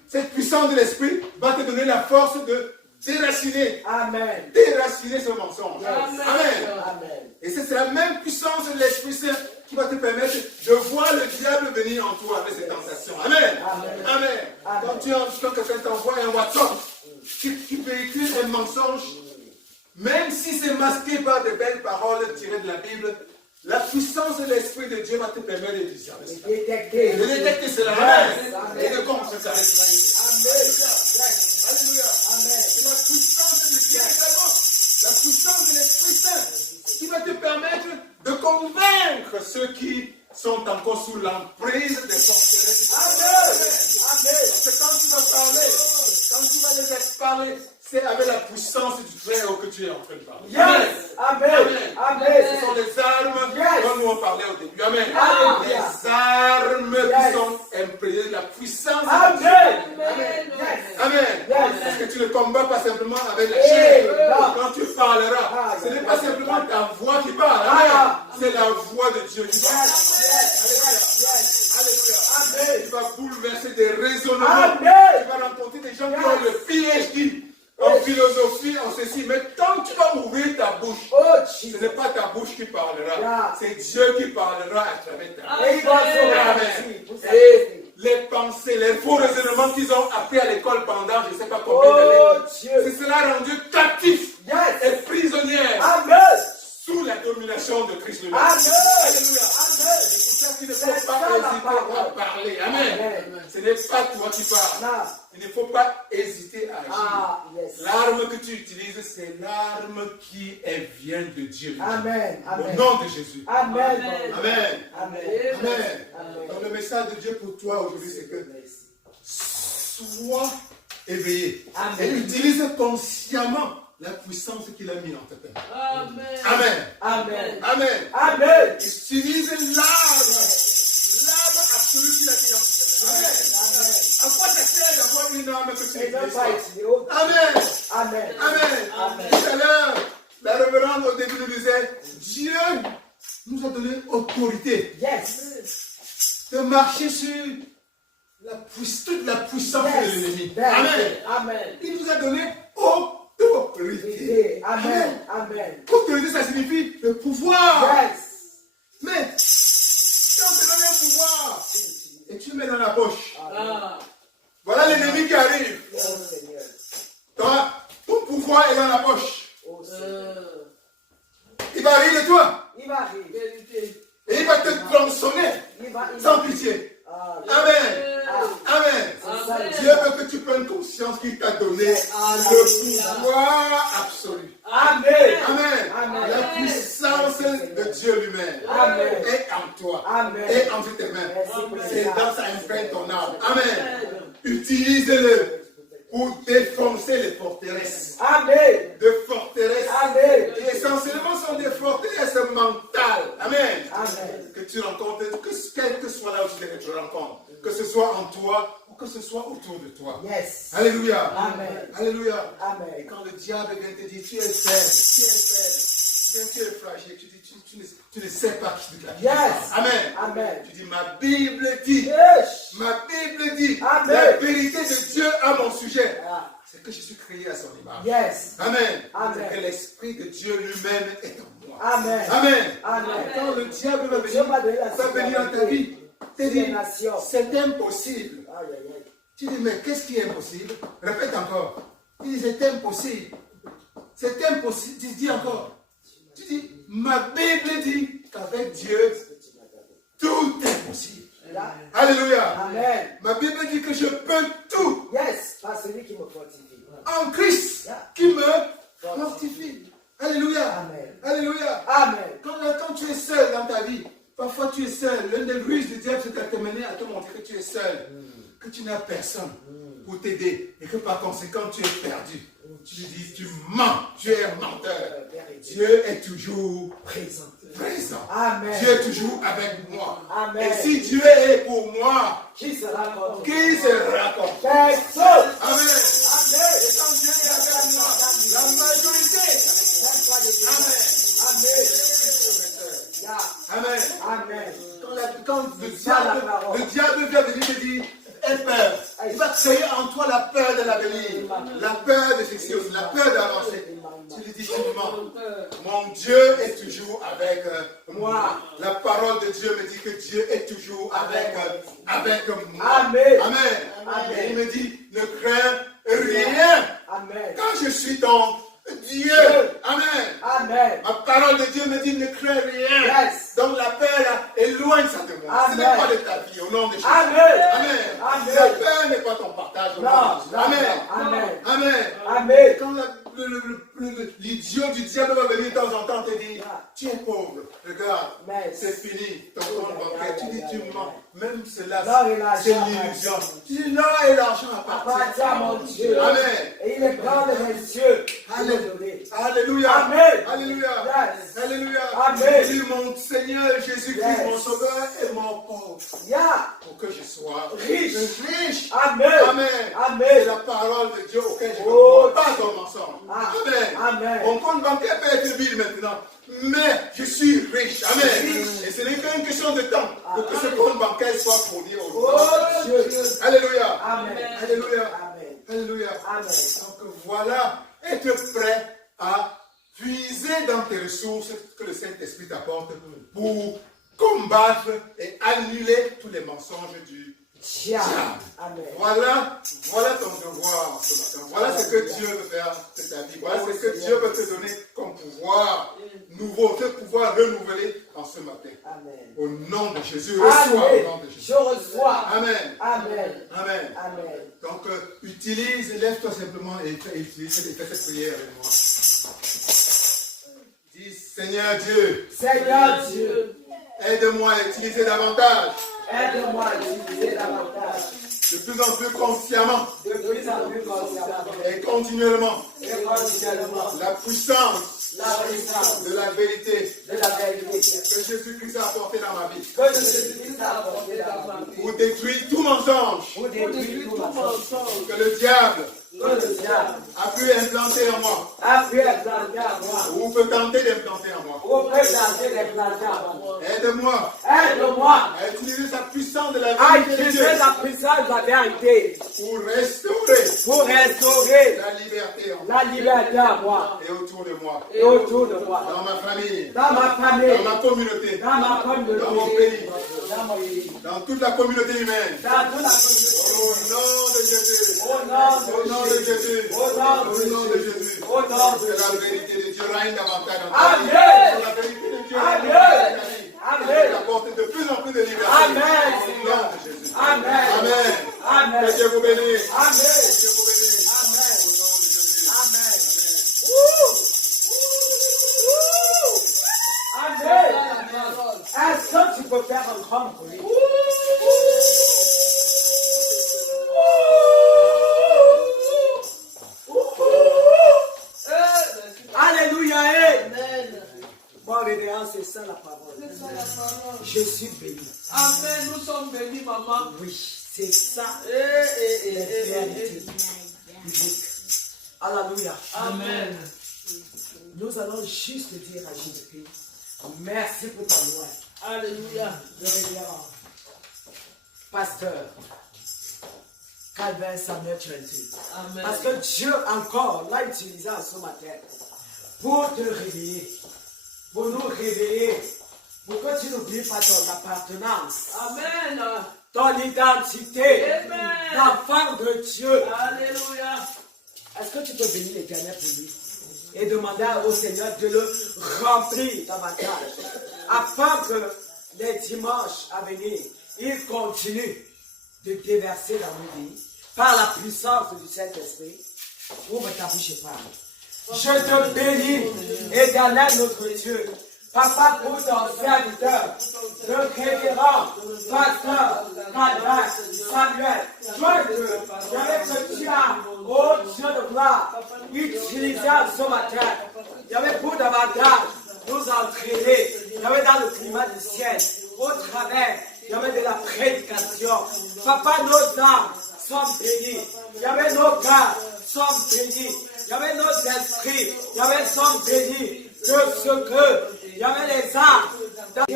cette puissance de l'Esprit va te donner la force de déraciner ce mensonge. Yes. Amen. Amen. Et c'est la même puissance de l'Esprit Saint qui va te permettre de voir le diable venir en toi avec ses tentations. Amen. Amen. Amen. Amen. Quand quelqu'un t'envoie un WhatsApp qui véhicule un mensonge, même si c'est masqué par de belles paroles tirées de la Bible, la puissance de l'Esprit de Dieu va te permettre de discerner cela. De détecter cela. Yes. Amen. Et de contrecarrer cela. Amen. Alléluia. Amen. C'est la puissance de Dieu également. La puissance de l'Esprit Saint qui va te permettre de convaincre ceux qui sont encore sous l'emprise des forteresses. Amen. Amen. Parce que quand tu vas parler, quand tu vas les parler, c'est avec la puissance du Très-Haut que tu es en train de parler. Yes. Amen. Amen. Ce sont les armes Yes. dont nous on parlait au début. Amen. Alléluia. Les armes Yes. qui sont imprégnées de la puissance de Amen. Dieu. Yes. Amen. Yes. Parce que tu ne combats pas simplement avec la Eh, chair. non. Quand tu parleras, Ah, ce n'est yes. pas simplement ta voix qui parle. Amen. Ah. C'est la voix de Dieu qui parle. Yes. Alléluia. Amen. Tu vas bouleverser des raisonnements. Amen. Tu vas rencontrer des gens qui Yes. ont le PhD en philosophie, en ceci. Mais tant que tu vas ouvrir ta bouche, Oh, ce Jesus. n'est pas ta bouche qui parlera. Yeah. C'est Dieu qui parlera à travers ta bouche. Et il va sauver la Amen. vie pour sa Et vérité. les pensées, les faux raisonnements qu'ils ont appris à l'école pendant je ne sais pas combien Oh, d'années, Dieu. ce sera rendu captif Yes. et prisonnier Amen. sous la domination de Christ lui-même. Amen. Alléluia. Amen. C'est pour ça qu'il ne C'est faut pas ça, la hésiter parole. à parler. Amen. Amen. Ce n'est pas toi qui parles. Non. Il ne faut pas hésiter à agir. Ah, yes. L'arme que tu utilises, c'est l'arme qui vient de Dieu. lui-même. Amen. Au Amen. nom de Jésus. Amen. Amen. Amen. Amen. Amen. Donc le message de Dieu pour toi aujourd'hui, c'est que sois éveillé. Amen. Et utilise consciemment la puissance qu'il a mis en ta tête. Amen. Amen. Amen. Amen. Amen. Utilise l'arme absolue qu'il a mis en ta tête. Amen. À quoi ça sert d'avoir une arme que tu Et non n'utilises pas pas? utiliser autre. Amen. Amen. Amen. Amen. Tout à l'heure, la révérende au début nous disait, Dieu nous a donné autorité Yes. de marcher sur toute la puissance de l'ennemi. Yes. Amen. Amen. Il nous a donné autorité. Amen. Amen. Autorité, ça signifie le pouvoir. Yes. Mais si on te donne un pouvoir et tu le mets dans la poche, Ah. voilà l'ennemi qui arrive. Oh Seigneur. Ton pouvoir est dans la poche. Oh Seigneur. Il va rire de toi Il va arriver. Vérité. et il va te tronçonner Il va. sans pitié. Ah, Amen. ah, Amen. c'est ça. Dieu veut que tu prennes conscience qu'il t'a donné le pouvoir absolu. Amen. Amen. Amen. La puissance de Dieu lui-même Amen. est en toi. Amen. Et entre tes mains. Merci pour C'est cela. dans ça imprègne ton âme. Amen. Utilise-le pour défoncer les forteresses. Amen. De forteresses Amen. qui essentiellement sont des forteresses mentales. Amen. Amen. Que tu rencontres, quel que soit là où tu prochaine rencontre. Que ce soit en toi ou que ce soit autour de toi. Yes. Alléluia. Amen. Alléluia. Amen. Et quand le diable vient te dire, tu es faible, tu es fragile, tu ne sais pas qui te Yes. Amen. Amen. Tu dis, ma Bible dit, Yes. ma Bible dit, Amen. la vérité de Dieu à mon sujet, Ah. c'est que je suis créé à son image. Yes. Amen. Amen. C'est que l'Esprit de Dieu lui-même est en moi. Amen. Amen. Amen. Quand le diable va Dieu m'a donné la venir dans ta vie, te les dit, nations. c'est impossible. Aïe, aïe, aïe. Tu dis, mais qu'est-ce qui est impossible? Répète encore. Tu dis, c'est impossible. C'est impossible. Tu dis encore. Tu dis, ma Bible dit qu'avec Dieu, tout est possible. Là. Alléluia. Amen. Ma Bible dit que je peux tout Yes. Par celui qui me fortifie. en Christ qui me fortifie. Alléluia. Amen. Alléluia. Amen. Quand tu es seul dans ta vie, parfois tu es seul. L'un des ruses du diable, c'est de t'amener à te montrer que tu es seul. Que tu n'as personne pour t'aider. Et que par conséquent, tu es perdu. Tu lui dis, tu mens. Tu es un menteur. Dieu est toujours Présent. présent. Amen. Dieu est toujours avec moi. Amen. Et si Dieu est pour moi, Qui sera contre qui sera contre moi? Personne. Amen. Amen. Et quand Dieu est avec moi, la majorité. Amen. Amen. Amen. Quand le diable vient venir te dire, aie peur. Il va créer en toi la peur de l'avenir, la peur de quelque chose, la peur d'avancer. Tu lui dis, tu mens. Mon Dieu est toujours avec moi. La parole de Dieu me dit que Dieu est toujours avec moi. Amen. Amen. Et il me dit, ne crains rien. Amen. Quand je suis ton Dieu. Amen. Amen. Ma parole de Dieu me dit, ne crains rien. Yes. Donc la peur, là, éloigne ça de moi. Ce n'est Amen. pas de ta vie, au nom de Jésus. Amen. Amen. Amen. La peur n'est pas ton partage, au nom Non. de Jésus. Amen. Amen. Amen. Amen. Et quand l'idiot du diable va venir de temps en temps te dire, tu es pauvre, regarde, Mais c'est fini, ton compte bancaire, tu dis, tu mens. Même cela, Non, et l'argent c'est l'illusion. Tu dis, non, et l'argent appartient appartient à mon Dieu. Amen. Et il est grand de mes cieux. Alléluia. Amen. Alléluia. Yes. Alléluia. Amen. Je dis, mon Seigneur Jésus-Christ, Yes. mon Sauveur et mon pauvre, Yeah. pour que je sois Riche. riche. Amen. Amen. Amen. C'est la parole de Dieu auquel je ne Oh. crois pas ton mensonge. Ah. Amen. Amen. Mon compte bancaire peut être vide maintenant, mais je suis riche. Amen. Riche. Et ce n'est qu'une question de temps pour que ce compte bancaire soit fourni au Oh Dieu. Alléluia. Amen. Alléluia. Amen. Alléluia. Amen. Donc voilà, être prêt à puiser dans tes ressources que le Saint-Esprit t'apporte pour combattre et annuler tous les mensonges du diable. Amen. Voilà ton devoir ce matin. Voilà ce que Dieu veut faire de ta vie. Voilà ce que Dieu veut te donner comme pouvoir nouveau, ce pouvoir renouvelé en ce matin. Amen. Au nom de Jésus, reçois au Amen. nom de Jésus. Je reçois. Amen. Amen. Amen. Amen. Donc, lève-toi simplement et fais cette prière avec moi. Dis, Seigneur Dieu, Seigneur Dieu, aide-moi à utiliser davantage, aide-moi à utiliser davantage, de plus en plus consciemment de plus en plus consciemment et continuellement, et continuellement la puissance la puissance de la vérité de la vérité que Jésus-Christ a apportée dans ma vie, que Jésus-Christ a apporté dans ma vie pour détruire tout mensonge pour détruire tout mensonge que le diable que le diable a pu implanter en moi, a pu implanter en moi ou peut tenter d'implanter en moi. ou peut tenter d'implanter en moi. Aide-moi Aide-moi à utiliser sa puissance de la à vérité de Dieu utiliser la puissance de la vérité pour restaurer pour restaurer la liberté en moi la liberté en moi et autour de moi, et autour de moi, dans ma famille, dans ma famille, dans ma communauté, dans ma communauté, dans mon pays, dans mon pays, dans toute la communauté humaine. dans toute la communauté. Au nom de Jésus. Au nom de Jésus. Au nom de Au nom de Jésus. Au nom de Que la Jésus. vérité de Dieu règne davantage dans ta vie. Amen. Que la vérité de Dieu Amen. règne dans ta vie. Amen. Que apporte de plus en plus de liberté. Amen. Au nom de Jésus. Amen. Amen. Amen. Que Dieu vous bénisse. Amen. Que Dieu vous bénisse. Amen. Au nom de Jésus. Amen. Amen. Amen. Est-ce que tu peux faire un grand bruit? Alléluia. Bon, réveillance, c'est ça la parole. C'est ça la parole. Je suis béni. Amen. Nous sommes bénis, maman. Oui, c'est ça. Eh. Réalité biblique. Alléluia. Amen. Nous allons juste dire à Jésus-Christ, merci pour ton loi. Alléluia. Le révérend pasteur Calvin Samuel Trenti. Amen. Parce que Dieu encore l'a utilisé en ce matin pour te réveiller, pour nous réveiller, pour que tu n'oublies pas ton appartenance, Amen. ton identité, Amen. d'enfant de Dieu. Alléluia. Est-ce que tu peux bénir l'Éternel pour lui et demander au Seigneur de le remplir davantage afin que les dimanches à venir, il continue de déverser dans nos vies par la puissance du Saint-Esprit. Ouvre ta bouche et parle. Je te bénis, Éternel notre Dieu, Papa, pour ton serviteur, le révérend, pasteur, Calvin, Samuel, toi Dieu, que tu as, oh Dieu de gloire, utilisé ce matin, il y avait pour davantage nous entraîner, il y avait dans le climat du ciel, au travers, il y avait de la prédication. Papa, nos âmes sont bénies, il y avait nos cœurs sont bénis, il y avait nos esprits, il y avait sont bénis de ce que, il y avait les âmes, il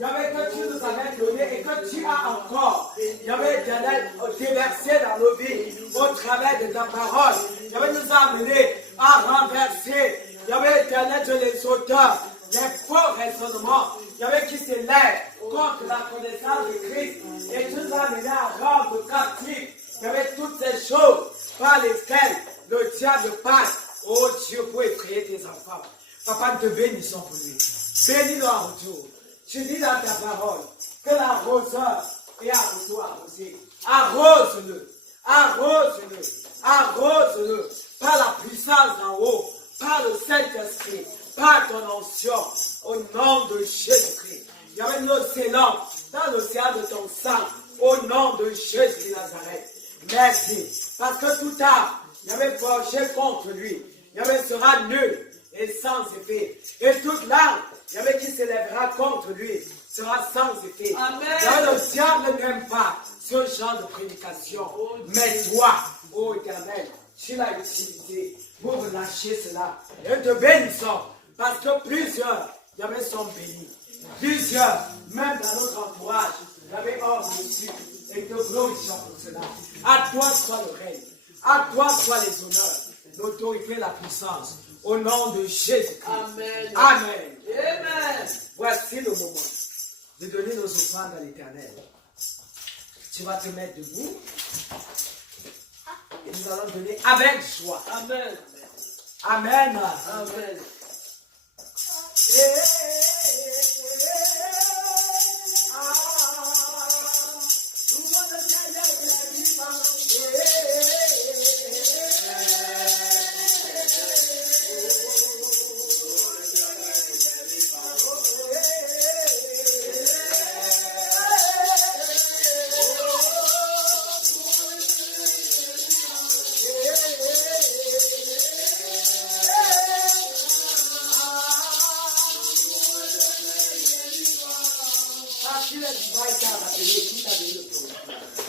y avait que tu nous avais donné et que tu as encore, il y avait Éternel déversé dans nos vies au travers de ta parole, il y avait nous amené à renverser, il y avait Éternel de les auteurs, les faux raisonnements, il y avait qui s'élèvent contre la connaissance de Christ et tu nous as amené à rendre captifs, il y avait toutes ces choses par lesquelles le diable passe, oh Dieu, pour effrayer tes enfants. Papa, nous te bénissons pour lui. Bénis-le en retour. Tu dis dans ta parole que l'arroseur est à retour arrosé. Arrose-le, arrose-le, arrose-le par la puissance d'en haut, par le Saint-Esprit, par ton onction, au nom de Jésus-Christ. Il y avait nos élans dans l'océan de ton sang, au nom de Jésus de Nazareth. Merci, parce que tout art, il y avait forgé contre lui, il y avait sera nul et sans effet. Et toute langue, il y avait qui s'élèvera contre lui, sera sans effet. Amen. Le diable n'aime pas ce genre de prédication. Mais toi, ô Éternel, tu l'as utilisé pour lâcher cela. Et te bénissons, parce que plusieurs, il y avait sont bénis. Plusieurs, même dans notre entourage, il y avait hors dessus. Et te glorifions pour cela. À toi soit le règne. À toi soit les honneurs, l'autorité et la puissance. Au nom de Jésus-Christ. Amen. Amen. Amen. Voici le moment de donner nos offrandes à l'Éternel. Tu vas te mettre debout. Et nous allons donner avec joie. Amen. Amen. Amen.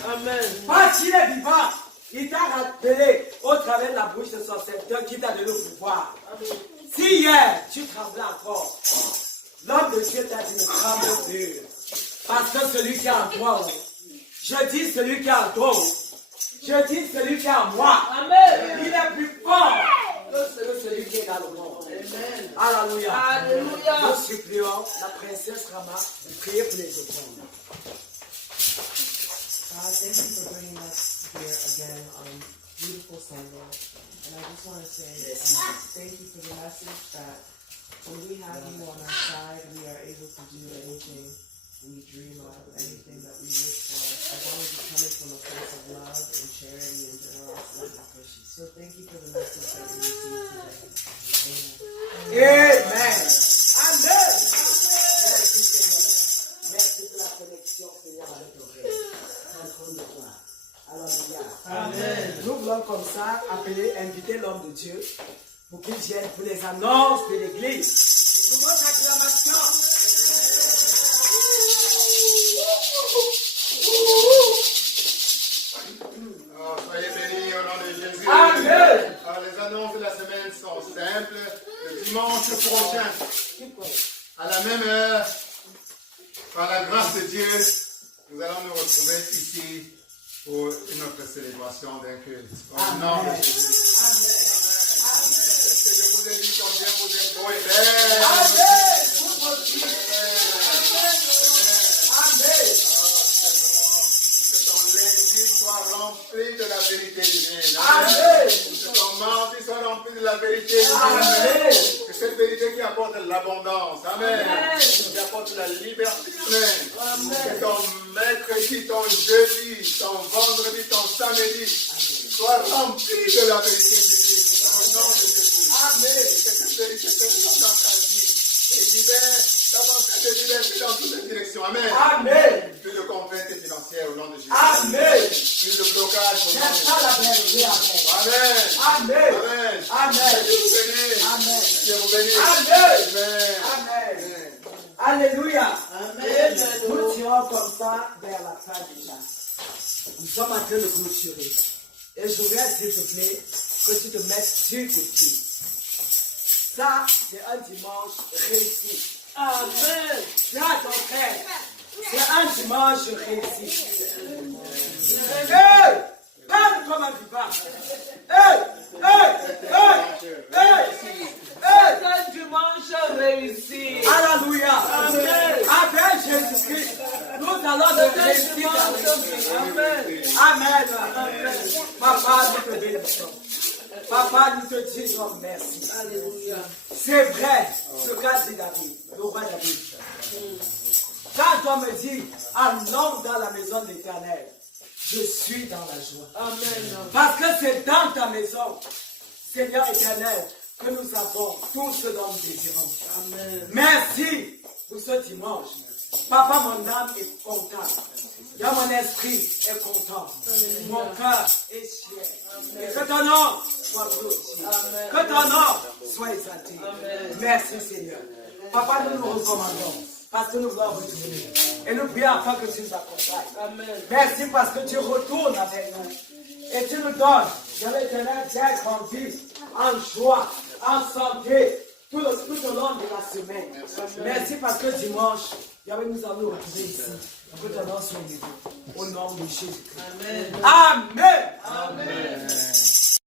Amen. Parce qu'il est vivant, il t'a rappelé au travers de la bouche de son serviteur qui t'a donné le pouvoir. Amen. Si hier tu tremblais encore, l'homme de Dieu t'a dit ne tremble plus. Parce que celui qui est en toi, je dis celui qui est en toi, je dis celui qui est en moi, amen. Il est plus fort que celui qui est dans le monde. Amen. Alléluia. Alléluia. Nous supplions la princesse Rama de prier pour les offrandes. God, thank you for bringing us here again on beautiful Sunday. And I just want to say thank you for the message that when we have you on our side, we are able to do anything we dream of, anything that we wish for, as long as it's coming from a place of love and charity and generosity. So thank you for the message that we received today. Amen. Amen. Amen. Merci Seigneur. Merci pour la connexion, Seigneur, avec ton rêve. Amen. Nous voulons comme ça appeler, inviter l'homme de Dieu pour qu'il vienne pour les annonces de l'église. Pour votre acclamation. temple le dimanche prochain, à la même heure, par la grâce de Dieu, nous allons nous retrouver ici pour une autre célébration d'un culte. Au nom de Jésus. Est-ce que je vous ai dit combien vous êtes beaux et belles? Que ton lundi soit rempli de la vérité divine. Que ton mardi soit rempli de la vérité divine. Que cette vérité qui apporte l'abondance. Amen. Qui apporte la liberté. Amen. Que ton mercredi, ton jeudi, ton vendredi, ton samedi soit rempli de la vérité divine. Au nom de Jésus. Amen. Que cette vérité se dans ta vie. Et libère davantage de liberté dans toutes les directions. Amen. Amen. Plus de contraintes financières au nom de Jésus. Amen. Plus de blocage au nom de C'est ça la vérité. Jésus. Amen. Amen. Amen. Amen. Dieu vous bénisse. Amen. Dieu vous bénisse. Amen. Amen. Amen. Alléluia. Amen. Nous tirons comme ça vers la fin déjà. Nous sommes en train de clôturer. Et je voudrais, s'il te plaît, que tu te mettes sur tes pieds. Ça, c'est un dimanche réussi. Amen. Dis à ton frère, c'est un dimanche réussi. Hey! Parle comme un vivant. Hey! Hey! Hey! Hey! Hey! C'est un dimanche réussi. Alléluia. Amen. Avec Jésus-Christ, nous allons nous réussir. Amen. Amen. Amen. Papa, nous te bénissons. Papa, nous te disons merci. Alléluia. C'est vrai ce qu'a dit David, le roi David. Quand on me dit, allons dans la maison de l'Éternel, je suis dans la joie. Amen. Parce que c'est dans ta maison, Seigneur éternel, que nous avons tout ce dont nous désirons. Amen. Merci pour ce dimanche. Papa, mon âme est contente. Mon esprit est content. Mon cœur est fier. Et que ton nom soit glorifié. Que ton nom soit exalté. Merci Seigneur. Papa, nous nous recommandons. Parce que nous voulons retourner. Et nous prions afin que tu nous accompagnes. Amen. Merci parce que tu retournes avec nous. Et tu nous donnes, Seigneur éternel, d'être en vie, en joie, en santé, tout au long de la semaine. Merci parce que dimanche, nous allons nous retrouver ici. Que ton nom soit élevé. Au nom de Jésus-Christ. Amen. Amen. Amen.